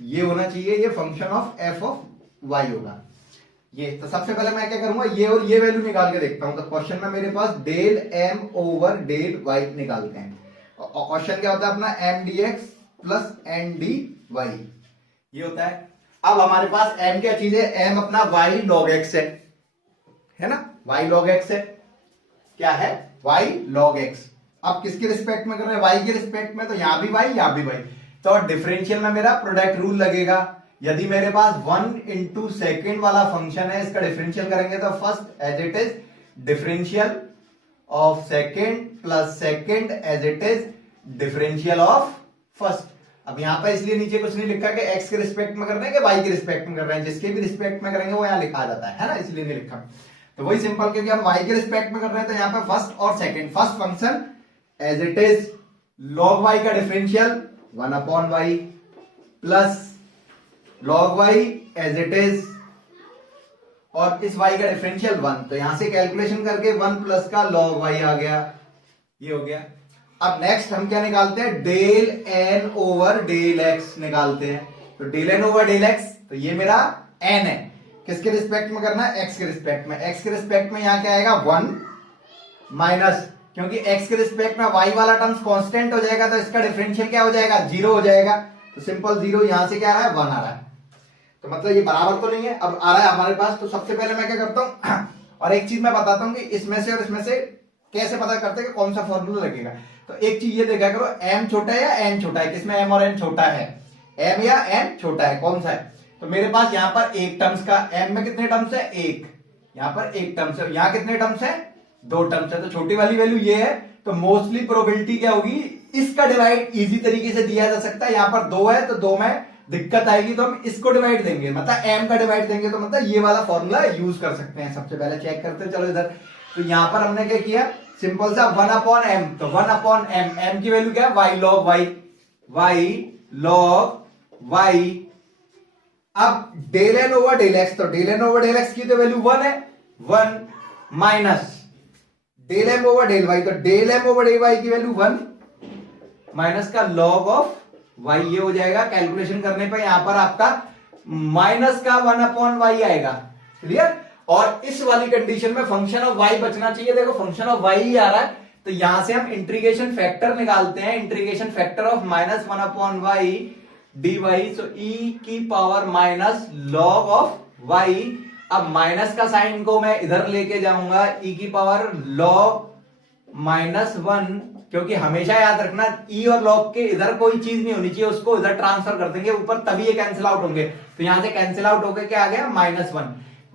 ये होना चाहिए। ये function of f of y होगा ये। तो सबसे पहले मैं क्या करूंगा, ये और ये वैल्यू निकाल के देखता हूं। तो क्वेश्चन में मेरे पास del m over del y निकालते हैं। क्वेश्चन क्या होता है अपना, m dx plus n dy, ये होता है। अब हमारे पास m क्या चीज है, m अपना y log x है ना, y log x है। क्या है, y log x। अब किसके रिस्पेक्ट में कर रहे हैं, y के रिस्पेक्ट में, तो यहां भी y यहां भी y, तो डिफरेंशियल में मेरा प्रोडक्ट रूल लगेगा। यदि मेरे पास 1 इंटू सेकेंड वाला फंक्शन है, इसका डिफरेंशियल करेंगे तो first as it is differential of second plus second as it is differential of first. अब यहां पर इसलिए नीचे कुछ नहीं लिखा कि x के रिस्पेक्ट में कर रहे हैं कि y के रिस्पेक्ट में कर रहे हैं, जिसके भी रिस्पेक्ट में करेंगे वो यहां लिखा जाता है ना, इसलिए नहीं लिखा। तो वही सिंपल, क्योंकि हम y के रिस्पेक्ट में कर रहे हैं तो यहां पर फर्स्ट और second, first function as it is log y का differential 1/y plus log y as it is, और इस y का डिफरेंशियल 1, तो यहां से कैलकुलेशन करके 1 प्लस का log y आ गया, ये हो गया। अब नेक्स्ट हम क्या निकालते हैं, del n over del x निकालते हैं। तो del n over del x, तो ये मेरा n है, किसके रिस्पेक्ट में करना है, x के रिस्पेक्ट में। x के रिस्पेक्ट में यहां क्या आएगा 1 माइनस, क्योंकि x के रिस्पेक्ट में y वाला टर्म्स कांस्टेंट हो जाएगा, तो इसका डिफरेंशियल क्या हो जाएगा, 0 हो जाएगा। तो सिंपल 0, यहां से क्या आ रहा है 1 आ रहा है, तो मतलब ये बराबर तो नहीं है, अब आ रहा है हमारे पास। तो सबसे पहले मैं क्या करता हूं, और एक चीज मैं बताता हूं कि इसमें से और इसमें से कैसे पता करते हैं कि कौन सा फॉर्मूला लगेगा। तो एक चीज ये देखा करो, m छोटा है या n छोटा है, किसमें m और n छोटा है, m या n छोटा है, कौन सा है। तो मेरे पास यहाँ पर एक टर्म्स का, m में कितने टर्म्स है, एक, यहाँ पर एक टर्म्स है, यहाँ कितने टर्म्स है, 2 टर्म्स है, तो छोटी वाली वैल्यू ये है। तो मोस्टली प्रोबेबिलिटी क्या होगी, इसका डिवाइड इजी तरीके से दिया जा सकता है। यहाँ पर 2 है तो 2 में दिक्कत आएगी, तो हम इसको डिवाइड देंगे, मतलब m का डिवाइड देंगे, तो मतलब ये वाला फॉर्मूला यूज कर सकते हैं। सबसे पहले चेक करते हैं, चलो इधर। तो यहां पर हमने क्या किया, सिंपल सा 1/m, तो 1/m, m की वैल्यू क्या है, y log y, y log y। अब del n over del x, तो del n over del x की तो वैल्यू 1 है, 1 minus del m over del y, तो del m over del y की वैल्यू 1 माइनस का log ऑफ y, ये हो जाएगा। कैलकुलेशन करने पे यहां पर आपका माइनस का 1/y आएगा, क्लियर। और इस वाली कंडीशन में फंक्शन ऑफ y बचना चाहिए, देखो फंक्शन ऑफ y ही आ रहा है, तो यहां से हम इंटीग्रेशन फैक्टर निकालते हैं, integration factor of minus 1/y dy, so e की power minus log of y। अब माइनस का साइन को मैं इधर लेके जाऊंगा, e की पावर log -1, क्योंकि हमेशा याद रखना e और log के इधर कोई चीज नहीं होनी चाहिए, उसको इधर ट्रांसफर कर देंगे ऊपर, तभी ये कैंसिल आउट होंगे। तो यहां से कैंसिल आउट होकर क्या आ गया, -1,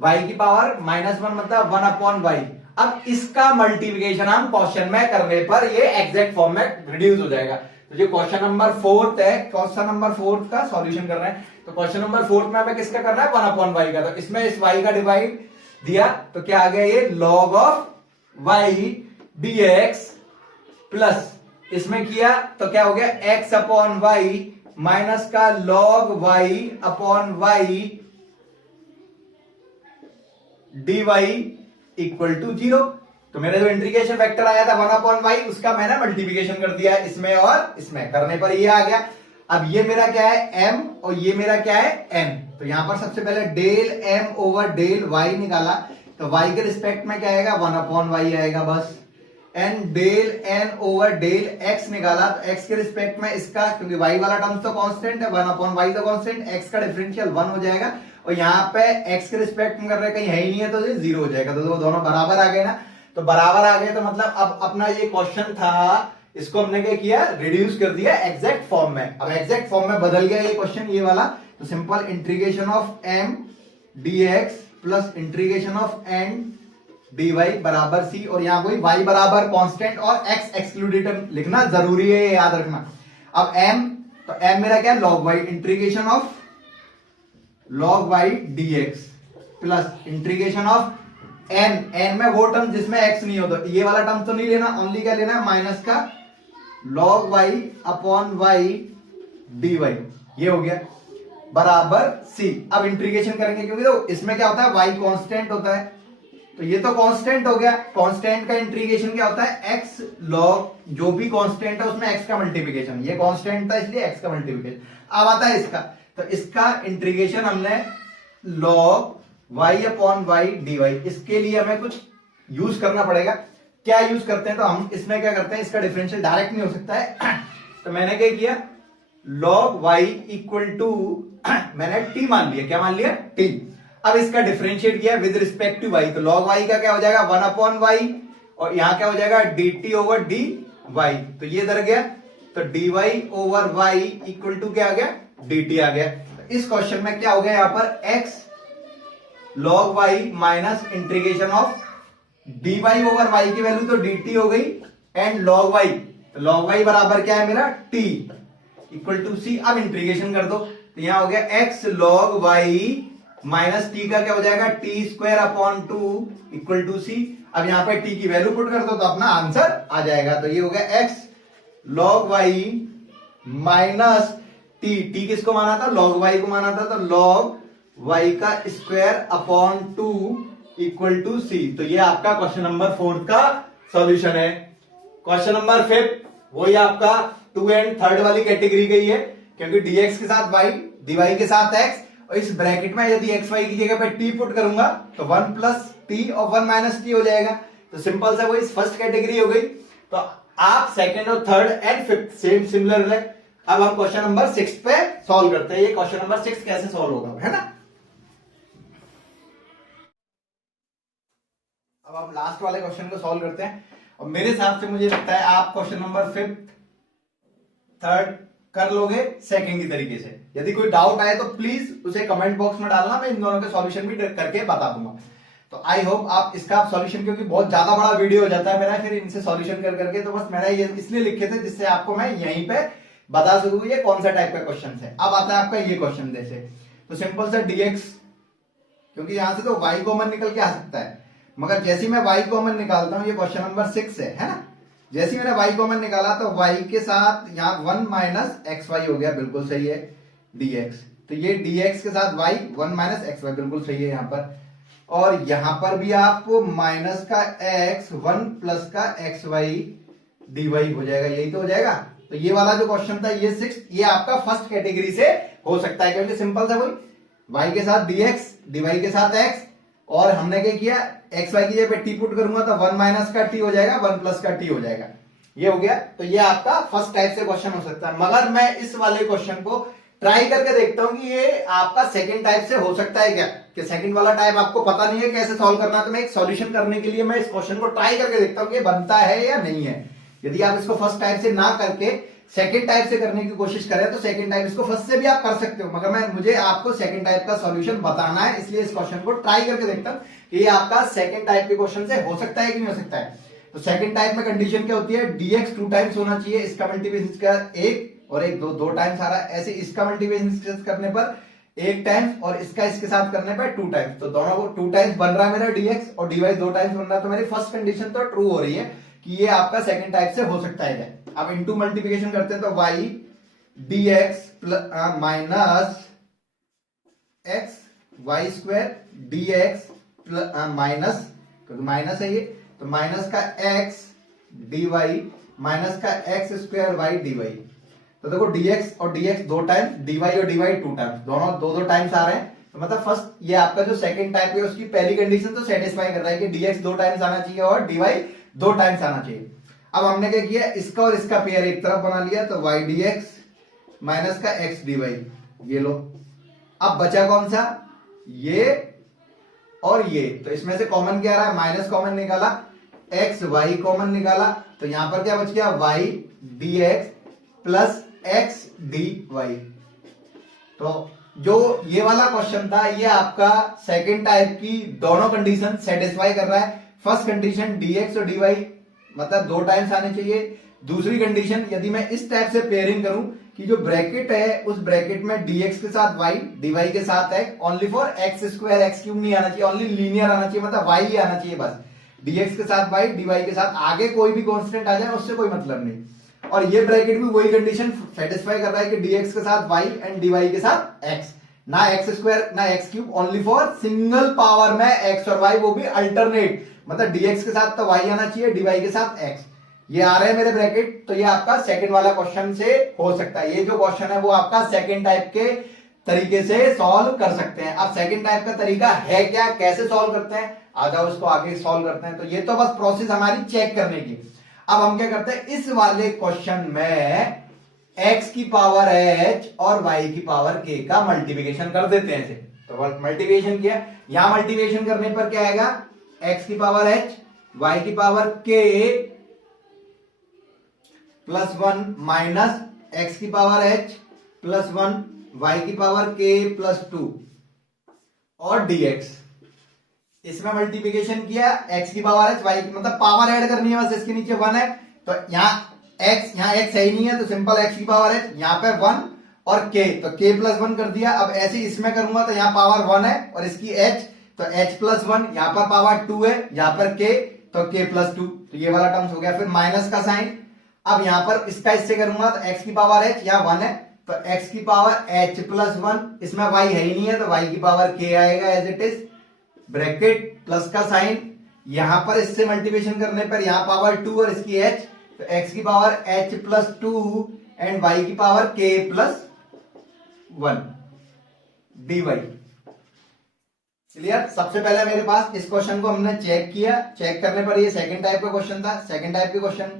y की पावर -1 मतलब 1/y। अब इसका मल्टीप्लिकेशन हम क्वेश्चन में करने पर ये एग्जैक्ट फॉर्म में रिड्यूस हो जाएगा। तो जो क्वेश्चन नंबर 4 है, क्वेश्चन नंबर 4 का सॉल्यूशन कर रहे हैं, तो क्वेश्चन नंबर 4 में हमें किसका करना है, 1/y का। तो इसमें इस y का डिवाइड दिया, तो क्या आ गया, ये log of y dx plus इसमें किया तो क्या हो गया, x अपॉन वाई माइनस का log y upon y dy equal to 0। तो मेरा जो इंटीग्रेशन वेक्टर आया था 1 अपॉन वाई, उसका मैंने मल्टीप्लिकेशन कर दिया इसमें और इसमें, करने पर ये आ गया। अब ये मेरा क्या है m और ये मेरा क्या है n। तो यहां पर सबसे पहले del m over del y निकाला, तो y के रिस्पेक्ट में क्या आएगा 1 अपॉन वाई आएगा बस। N del n over del x निकाला, तो x के रिस्पेक्ट में इसका, क्योंकि y वाला टर्म तो कांस्टेंट है, 1 अपॉन वाई तो कांस्टेंट, x का डिफरेंशियल 1 हो जाएगा, और यहाँ पे x के रिस्पेक्ट में कर रहे कहीं है ही नहीं है तो ये 0 हो जाएगा। तो दोनों बराबर आ गए ना, तो बराबर आ गए तो मतलब अब अपना ये क्वेश्चन था, इसको हमने क्या किया, रिड्यूस कर दिया एग्जैक्ट फॉर्म में। अब एग्जैक्ट फॉर्म में बदल गया ये क्वेश्चन ये वाला, तो simple integration of m dx plus integration of n dy बराबर c, और यहां कोई y बराबर कांस्टेंट और x एक्सक्लूडेड लिखना जरूरी है, ये याद रखना। अब m, तो m मेरा क्या है log y, integration of log y dx plus integration of n में वो टर्म जिसमें x नहीं होता, ये वाला टर्म तो नहीं लेना, ओनली क्या लेना है माइनस का log y upon y dy, ये हो गया बराबर c। अब इंटीग्रेशन करेंगे, क्योंकि तो इसमें क्या होता है y कांस्टेंट होता है, तो ये तो कांस्टेंट हो गया, कांस्टेंट का इंटीग्रेशन क्या होता है x log जो भी कांस्टेंट है उसमें x का मल्टीप्लिकेशन, ये कांस्टेंट था इसलिए x का मल्टीप्लिकेशन। अब आता है इसका, तो इसका इंटीग्रेशन हमने log y upon y dy, इसके लिए हमें कुछ यूज करना पड़ेगा। क्या यूज करते हैं, तो हम इसमें क्या करते हैं, इसका डिफरेंशियल डायरेक्ट नहीं हो सकता है, तो मैंने क्या किया log y इक्वल टू मैंने t मान लिया, क्या मान लिया t। अब इसका डिफरेंशिएट किया विद रिस्पेक्ट टू y, तो log y का क्या हो जाएगा 1 अपॉन y, और यहां क्या हो जाएगा dt ओवर dy, तो ये इधर गया, तो dy over y equal to क्या आ गया dt आ गया। तो इस क्वेश्चन में क्या हो गया, यहां पर x log y minus integration of dy over y की वैल्यू तो dt हो गई, एंड log y, तो log y बराबर क्या है मेरा t इक्वल टू c। अब इंटीग्रेशन कर दो, तो यहां हो गया x log y minus t का क्या हो जाएगा t square upon 2 equal to c. अब यहां पे टी की वैल्यू पुट कर दो तो अपना आंसर आ जाएगा, तो ये हो गया x log y minus T, T किसको माना था log y को माना था, तो log y का स्क्वायर अपॉन 2 इक्वल टू सी। तो ये आपका क्वेश्चन नंबर 4 का सॉल्यूशन है। क्वेश्चन नंबर 5 वही आपका 2 एंड 3 वाली कैटेगरी का ही है, क्योंकि dx के साथ y dy के साथ x, और इस ब्रैकेट में यदि एक्स वाई की जगह पे टी पुट करूंगा तो 1 प्लस टी और 1 माइनस टी हो जाएगा। तो सिंपल सा वो इस फर्स्ट कैटेगरी हो गई। तो आप सेकंड और third and fifth sem similar है। अब हम क्वेश्चन नंबर 6 पे सॉल्व करते हैं, ये क्वेश्चन नंबर 6 कैसे सॉल्व होगा, है ना। अब आप लास्ट वाले क्वेश्चन को सॉल्व करते हैं, और मेरे हिसाब से मुझे लगता है आप क्वेश्चन नंबर 5 3rd कर लोगे सेकंड की तरीके से। यदि कोई डाउट आए तो प्लीज उसे कमेंट बॉक्स में डालना, मैं इन दोनों के सॉल्यूशन भी करके बता दूंगा। तो आई होप आप इसका सॉल्यूशन, क्योंकि बहुत ज्यादा बड़ा वीडियो हो जाता है मेरा फिर इनसे सॉल्यूशन कर करके, तो बस मैंने ये इसलिए लिखे थे जिससे आपको मैं यहीं पे बता सकूं ये कौन सा टाइप का क्वेश्चन है। अब आता है आपका ये क्वेश्चन जैसे, तो सिंपल सा dx, क्योंकि यहां से तो y कॉमन निकल के आ सकता है, मगर जैसे मैं y कॉमन निकालता हूं, ये क्वेश्चन नंबर 6 है ना, जैसे मैंने y कॉमन निकाला तो y के साथ यहाँ 1 माइनस एक्स वाई हो गया, बिल्कुल सही है dx। तो ये dx के साथ y 1 माइनस एक्स वाई बिल्कुल सही है यहाँ पर, और यहां पर भी आप माइनस का x 1 प्लस का एक्स वाई dy हो जाएगा, यही तो हो जाएगा। तो ये वाला जो क्वेश्चन था ये 6, ये आपका फर्स्ट कैटेगरी से हो सकता है, क्योंकि सिंपल सा वही y के साथ dx dy के साथ x, और हमने क्या किया एक्स वाई की जगह पे टी पुट करूंगा तो 1 माइनस का टी हो जाएगा, 1 प्लस का टी हो जाएगा, ये हो गया। तो ये आपका फर्स्ट टाइप से क्वेश्चन हो सकता है, मगर मैं इस वाले क्वेश्चन को ट्राई करके देखता हूं कि ये आपका सेकंड टाइप से हो सकता है क्या, कि सेकंड वाला टाइप आपको पता नहीं है कैसे सॉल्व करना है, तो मैं एक सॉल्यूशन करने के लिए मैं इस क्वेश्चन को ट्राई करके देखता हूं कि ये बनता है या नहीं है। यदि आप इसको फर्स्ट टाइप से ना करके सेकंड टाइप से करने की कोशिश करें तो सेकंड टाइप इसको फर्स्ट से भी आप कर सकते हो, मगर मुझे आपको सेकंड टाइप का सॉल्यूशन बताना है, इसलिए इस क्वेश्चन को ट्राई करके देखता हूं कि ये आपका सेकंड टाइप के क्वेश्चन से हो सकता है कि नहीं हो सकता है। तो सेकंड टाइप में कंडीशन क्या होती है, dx 2 टाइम्स होना चाहिए, इसका मल्टीप्लिकेशन का 1 और 1 2 टाइम्स आ रहा है, ऐसे इसका मल्टीप्लिकेशन करने पर 1 टाइम्स और इसका इसके साथ करने पर 2 टाइम्स, तो दोनों को 2 टाइम्स बन रहा है मेरा dx, और dy 2 टाइम्स बन रहा है, तो मेरी फर्स्ट कंडीशन तो ट्रू हो रही है कि ये आपका सेकंड टाइप से हो सकता है क्या। अब इंटू मल्टीप्लिकेशन करते हैं तो y D x minus x Y square d x minus, क्योंकि माइनस है ये, तो माइनस का एक्स डी वाई माइनस का x square y D Y. तो देखो dx और dx दो टाइम्स, dy और dy टू टाइम्स, दोनों दो दो टाइम्स आ रहे हैं। तो मतलब फर्स्ट ये आपका जो सेकंड टाइप है उसकी पहली कंडीशन तो सेटिस्फाई कर रहा है कि dx दो टाइम्स आना चाहिए और dy दो टाइम्स आना चाहिए। अब हमने क्या किया, इसका और इसका पेयर एक तरफ बना लिया, तो y dx माइनस का x dy, ये लो। अब बचा कौन सा, ये और ये, तो इसमें से कॉमन क्या आ रहा है, माइनस कॉमन निकाला, x y कॉमन निकाला, तो यहां पर क्या बच गया, y dx plus x dy। तो जो ये वाला क्वेश्चन था ये आपका सेकंड टाइप की दोनों कंडीशन सेटिस्फाई कर रहा है। फर्स्ट कंडीशन dx और dy मतलब दो टाइम्स आने चाहिए। दूसरी कंडीशन यदि मैं इस टाइप से पेयरिंग करूं कि जो ब्रैकेट है उस ब्रैकेट में dx के साथ y dy के साथ x, only for x square x cube नहीं आना चाहिए, ओनली लीनियर आना चाहिए, मतलब y ही आना चाहिए बस। dx के साथ y dy के साथ आगे कोई भी कांस्टेंट आ जाए उससे कोई मतलब नहीं। और ये ब्रैकेट भी वही कंडीशन सेटिस्फाई कर रहा है कि dx के साथ y एंड dy के साथ x, ना x स्क्वायर ना x cube, only for single power में x और y, वो भी अल्टरनेट, मतलब dx के साथ तो y आना चाहिए, dy के साथ x, ये आ रहे हैं मेरे ब्रैकेट। तो ये आपका सेकंड वाला क्वेश्चन से हो सकता है। ये जो क्वेश्चन है वो आपका सेकंड टाइप के तरीके से सॉल्व कर सकते हैं। अब सेकंड टाइप का तरीका है क्या, कैसे सॉल्व करते हैं, आ जाओ इसको आगे सॉल्व करते हैं। तो ये तो बस प्रोसेस हमारी चेक करने की। अब हम क्या करते हैं, इस वाले क्वेश्चन में x की पावर h और y की पावर k का मल्टीप्लिकेशन कर देते हैं इसे। तो मल्टीप्लिकेशन किया, यहां मल्टीप्लिकेशन करने पर क्या आएगा, x की पावर h y की power k plus 1 minus x की पावर h प्लस 1 y की पावर k प्लस 2 और dx। इसमें मल्टीप्लिकेशन किया, x की पावर h y की, मतलब पावर ऐड करनी है बस, इसके नीचे 1 है तो यहाँ x है ही नहीं है तो सिंपल x की पावर h, यहाँ पे 1 और k, तो k प्लस 1 कर दिया। अब ऐसे इसमें करूंगा तो यहाँ पावर 1 है और इसकी h, तो h प्लस 1, यहाँ पर पावर 2 है, यहाँ पर k, तो k प्लस 2, तो ये वाला टर्म्स हो गया। फिर माइनस का साइन, अब यहाँ पर इसका इससे करूंगा तो x की पावर h, यहाँ 1 है तो x की पावर h प्लस 1, इसमें y है ही नहीं है तो y की पावर k आएगा as it is, bracket plus का साइन, यहां पर इससे मल्टीप्लिकेशन करने पर यहां पावर 2 और इसकी h, तो x की power h plus 2 and y की power k plus 1 dy। Clear. सबसे पहले मेरे पास इस क्वेश्चन को हमने चेक किया, चेक करने पर ये सेकंड टाइप का क्वेश्चन था। सेकंड टाइप के क्वेश्चन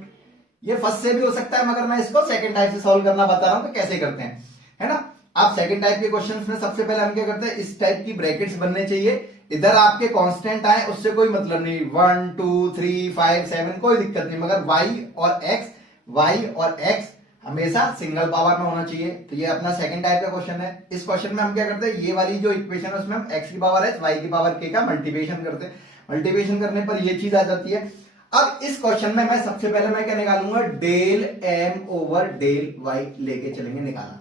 ये फर्स्ट से भी हो सकता है, मगर मैं इसको सेकंड टाइप से सॉल्व करना बता रहा हूं तो कैसे करते हैं, है ना। आप सेकंड टाइप के क्वेश्चंस में सबसे पहले हम क्या करते हैं, इस टाइप की ब्रैकेट्स बनने चाहिए, इधर आपके कांस्टेंट आए उससे कोई मतलब नहीं, 1 2 3 5 7 कोई दिक्कत नहीं, मगर y और x हमेशा सिंगल पावर में होना चाहिए। तो ये अपना सेकंड टाइप का क्वेश्चन है। इस क्वेश्चन में हम क्या करते हैं, ये वाली जो इक्वेशन है उसमें हम x की पावर h y की पावर k का मल्टीप्लिकेशन करते हैं। मल्टीप्लिकेशन करने पर ये चीज आ जाती है। अब इस क्वेश्चन में मैं सबसे पहले मैं क्या निकालूंगा, del m over del y लेके चलेंगे निकालना।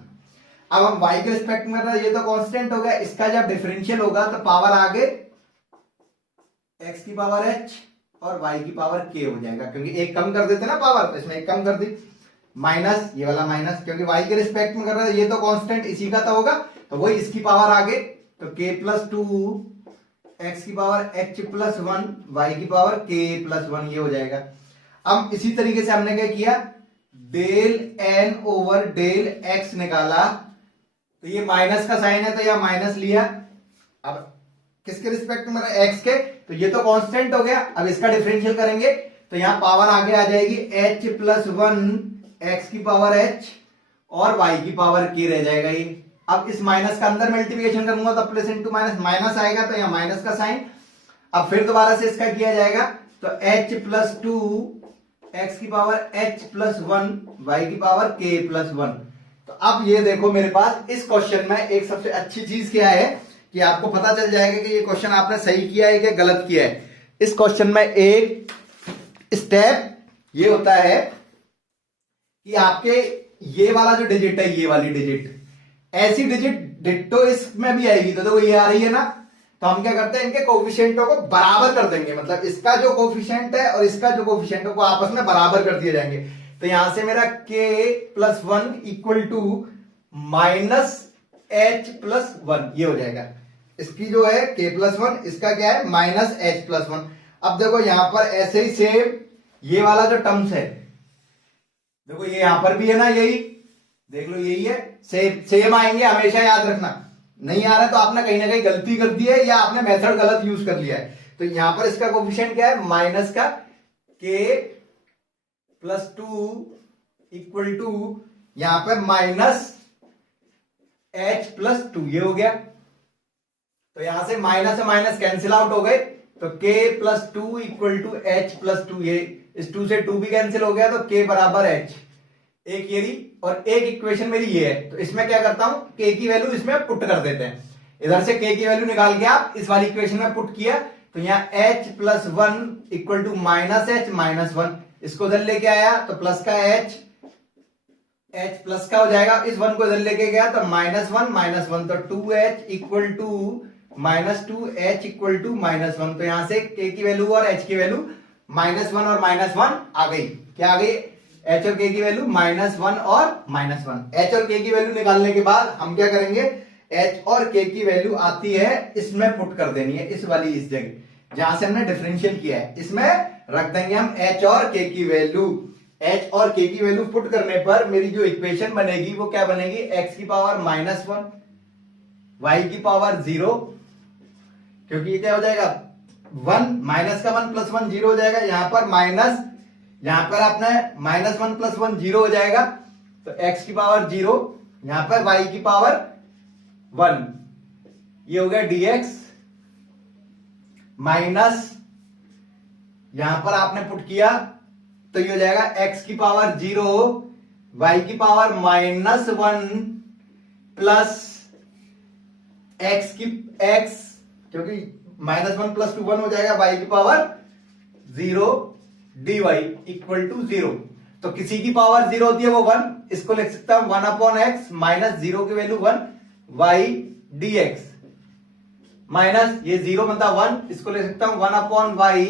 अब हम y के रिस्पेक्ट में, ये तो कांस्टेंट हो गया, इसका जब डिफरेंशियल होगा तो पावर आगे x की पावर h और y की पावर k हो जाएगा, क्योंकि एक कम कर देते ना पावर, तो इसमें एक कम कर दी, माइनस ये वाला माइनस, क्योंकि y के रिस्पेक्ट में कर रहा है, ये तो कांस्टेंट इसी का तो होगा, तो वही इसकी पावर आगे, तो k प्लस 2 x की पावर h प्लस 1 y की पावर k प्लस 1, ये हो जाएगा। अब इसी तरीके से हमने क्या किया, del n over del x निकाला, तो ये माइनस का साइन है तो यह माइनस लिया, अब किसके रिस्पेक्ट में, x के, तो ये तो कांस्टेंट हो गया। अब इसका डिफरेंशियल करेंगे तो यहां पावर आगे आ जाएगी h प्लस 1 x की पावर h और y की पावर k रह जाएगा ये। अब इस माइनस का अंदर मल्टीप्लिकेशन करूंगा तो प्लस इंटू माइनस, माइनस आएगा तो यहां माइनस का साइन। अब फिर दोबारा से इसका किया जाएगा तो h प्लस 2 x की पावर h प्लस 1 y की पावर k प्लस 1। तो अब ये देखो मेरे पास इस क्वेश्चन में एक सबसे अच्छी चीज क्या है कि आपको पता चल जाएगा कि ये क्वेश्चन आपने सही किया है कि गलत किया है। इस क्वेश्चन में एक स्टेप ये होता है कि आपके ये वाला जो डिजिट है, ये वाली डिजिट, ऐसी डिजिट डिट्टो इसमें भी आएगी, तो देखो ये आ रही है ना, तो हम क्या करते हैं, इनके कोफिशिएंटों को बराबर कर देंगे, मतलब इसका जो कोफिशिएंट है और इसका जो कोफिशिएंट है वो आपस में बराबर कर दिए जाएंगे। तो यहां से मेरा k plus 1 equal to minus h plus 1 ये हो जाएगा। इसकी जो है k प्लस 1, इसका क्या है माइनस h प्लस 1। अब देखो यहां पर ऐसे ही सेम ये वाला जो टर्म्स है, देखो ये यहां पर भी है ना, यही देख लो यही है, सेम सेम आएंगे हमेशा, याद रखना। नहीं आ रहा तो आपने कहीं ना कहीं गलती कर दी है या आपने मेथड गलत यूज कर लिया है। तो यहां पर इसका कोफिशिएंट क्या है माइनस का k प्लस 2 इक्वल टू यहां पे माइनस h प्लस 2 ये हो गया। तो यहां से माइनस कैंसिल आउट हो गए, तो k plus 2 equal to h plus 2, ये इस 2 से 2 भी कैंसिल हो गया, तो k बराबर h। एक ये रही और एक इक्वेशन मेरी ये है। तो इसमें क्या करता हूं, k की वैल्यू इसमें पुट कर देते हैं। इधर से k की वैल्यू निकाल के आप इस वाली इक्वेशन में पुट किया, तो यहाँ h plus 1 equal to minus h minus 1, इसको इधर लेके आया तो प्लस का h प्लस का हो जाएगा, इस 1 को इधर लेके गया तो माइनस 1 माइनस 1, तो 2h equal to minus 2 h equal to minus 1। तो यहां से k की वैल्यू और h की वैल्यू माइनस 1 और माइनस 1 आ गई। क्या आ गई, h और k की वैल्यू माइनस 1 और माइनस 1। h और k की वैल्यू निकालने के बाद हम क्या करेंगे, h और k की वैल्यू आती है इसमें पुट कर देनी है, इस वाली इस जगह जहां से हमने डिफरेंशियल किया है, इसमें रख देंगे हम h और k की वैल्यू। h और k की वैल्यू पुट करने पर मेरी जो इक्वेशन बनेगी वो क्या बनेगी, x की पावर माइनस 1 y की पावर 0, क्योंकि ये क्या हो जाएगा 1 माइनस का 1 प्लस 1 0 हो जाएगा, यहां पर माइनस, यहां पर आपने माइनस 1 प्लस 1 0 हो जाएगा, तो x की पावर 0, यहां पर y की पावर 1, ये हो गया dx माइनस, यहां पर आपने पुट किया तो ये हो जाएगा x की पावर 0 y की पावर माइनस 1 प्लस x, क्योंकि माइनस 1 प्लस 2 1 हो जाएगा, y की पावर 0 dy इक्वल टू 0। तो किसी की पावर 0 होती है वो 1, इसको लिख सकता हूं 1 अपॉन एक्स माइनस 0 की वैल्यू 1 y dx माइनस ये 0 बनता 1, इसको लिख सकता हूं 1 upon y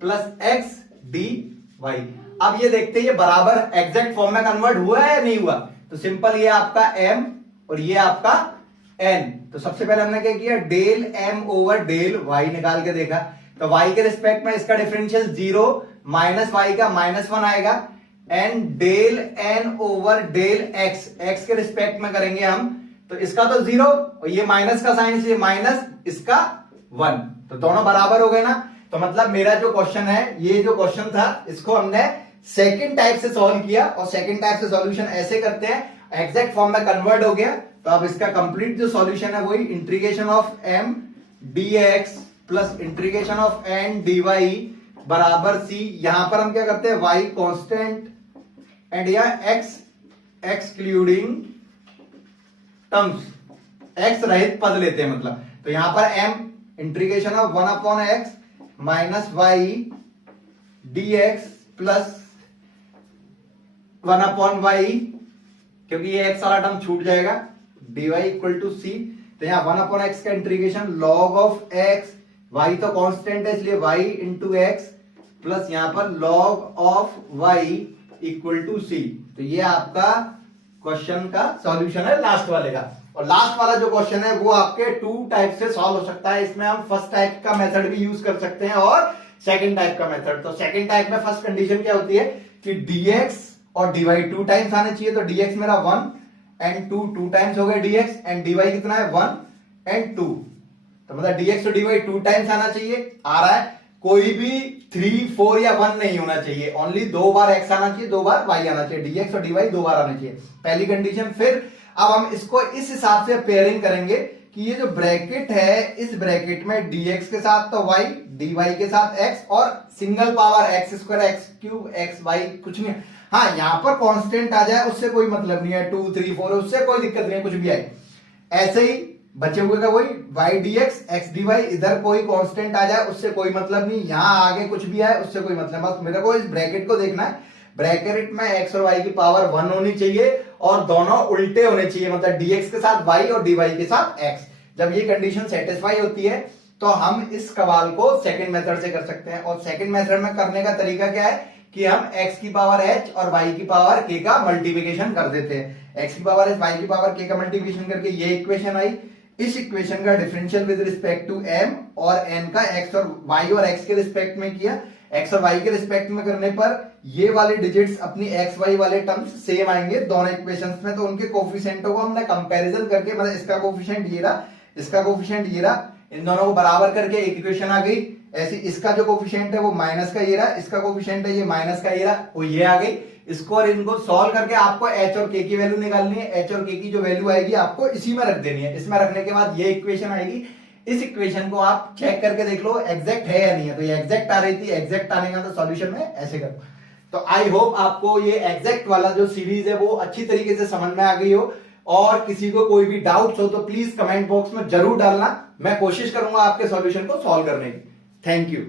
plus x dy। अब ये देखते हैं ये बराबर एग्जैक्ट फॉर्म में कन्वर्ट हुआ है या नहीं हुआ। तो सिंपल ये आपका m और ये आपका n। तो सबसे पहले हमने क्या किया, del m over del y निकाल के देखा, तो y के रिस्पेक्ट में इसका डिफरेंशियल 0 माइनस y का माइनस 1 आएगा, and del n over del x के रिस्पेक्ट में करेंगे हम, तो इसका तो 0 और ये माइनस का साइन इसलिए माइनस, इसका 1, तो दोनों बराबर हो गए ना। तो मतलब मेरा जो क्वेश्चन है, ये जो क्वेश्चन था इसको हमने सेकंड टाइप से सॉल्व किया, और सेकंड टाइप से सॉल्यूशन ऐसे करते हैं, एग्जैक्ट फॉर्म में कन्वर्ट हो गया। तो अब इसका कंप्लीट जो सॉल्यूशन है वही integration of m dx plus integration of n dy बराबर c। यहां पर हम क्या करते हैं, y कांस्टेंट एंड यह x एक्सक्लूडिंग टर्म्स, x रहित पद लेते हैं मतलब। तो यहां पर m integration of 1 upon x minus y dx plus 1 upon y, क्योंकि ये x वाला टर्म छूट जाएगा, dy इक्वल टू c। तो यहाँ 1 अपॉन x का integration log of x, y तो कांस्टेंट है इसलिए y इंटू x प्लस यहाँ पर log of y equal to c। तो ये आपका क्वेश्चन का सॉल्यूशन है लास्ट वाले का। और लास्ट वाला जो क्वेश्चन है वो आपके 2 टाइप से सॉल्व हो सकता है। इसमें हम फर्स्ट टाइप का मेथड भी यूज कर सकते हैं और सेकंड टाइप का मेथड। तो सेकंड टाइप में फर्स्ट कंडीशन क्या होती है कि dx और dy 2 टाइम्स आने चाहिए। तो dx मेरा 1 एंड 2 टाइम्स हो गए dx, एंड dy कितना है 1 एंड 2। तो मतलब dx और dy 2 टाइम्स आना चाहिए, आ रहा है। कोई भी 3 4 या 1 नहीं होना चाहिए, ओनली 2 बार x आना चाहिए, 2 बार y आना चाहिए, dx और dy 2 बार आना चाहिए, पहली कंडीशन। फिर अब हम इसको इस हिसाब से पेयरिंग करेंगे कि ये जो ब्रैकेट है, इस ब्रैकेट में dx के साथ तो y, dy के साथ x, और single power x square x cube x y कुछ नहीं। हाँ, यहां पर कांस्टेंट आ जाए उससे कोई मतलब नहीं है, 2 3 4 उससे कोई दिक्कत नहीं है, कुछ भी आए। ऐसे ही बचे हुए का वही y dx x dy, इधर कोई कांस्टेंट आ जाए उससे कोई मतलब नहीं, यहां आगे कुछ भी आए उससे कोई मतलब। बस मेरे को इस ब्रैकेट को देखना है, ब्रैकेट में x और y की पावर 1 होनी चाहिए और दोनों उल्टे होने चाहिए, मतलब dx के साथ y और dy के साथ x। जब ये कंडीशन सेटिस्फाई होती है तो हम इस सवाल को सेकंड मेथड से कर सकते हैं। और सेकंड मेथड में करने का तरीका क्या है कि हम x की पावर h और y की पावर k का मल्टीप्लिकेशन कर देते हैं। x की पावर h y की पावर k का मल्टीप्लिकेशन करके ये इक्वेशन आई। इस इक्वेशन का differential with respect to m और n का x और y और x के रिस्पेक्ट में किया। x और y के रिस्पेक्ट में करने पर ये वाले डिजिट्स अपनी x y वाले टर्म्स सेम आएंगे दोनों इक्वेशंस में, तो उनके कोफिशिएंटों को हमने कंपैरिजन करके, मतलब इसका कोफिशिएंट ये रहा, इसका कोफिशिएंट ये रहा, इन दोनों को बराबर करके एक इक्वेशन आ गई। ऐसे इसका जो कोफिशिएंट है वो माइनस का ये रहा, इसका कोफिशिएंट है ये माइनस का ये रहा, वो ये आ गई। इसको और इनको सॉल्व करके आपको h और k की वैल्यू निकालनी है। h और k की जो वैल्यू आएगी आपको इसी में रख देनी है। इसमें रखने के बाद ये इक्वेशन आएगी। इस इक्वेशन को आप चेक करके देख लो एग्जैक्ट है या नहीं है। तो ये एग्जैक्ट आ रही थी, एग्जैक्ट आने का तो सॉल्यूशन में ऐसे करो। तो आई होप आपको ये एग्जैक्ट वाला जो सीरीज है वो अच्छी तरीके से समझ में आ गई हो, और किसी को कोई भी डाउट्स हो तो प्लीज कमेंट बॉक्स में जरूर डालना। मैं कोशिश करूंगा आपके सॉल्यूशन को सॉल्व करने की। Thank you.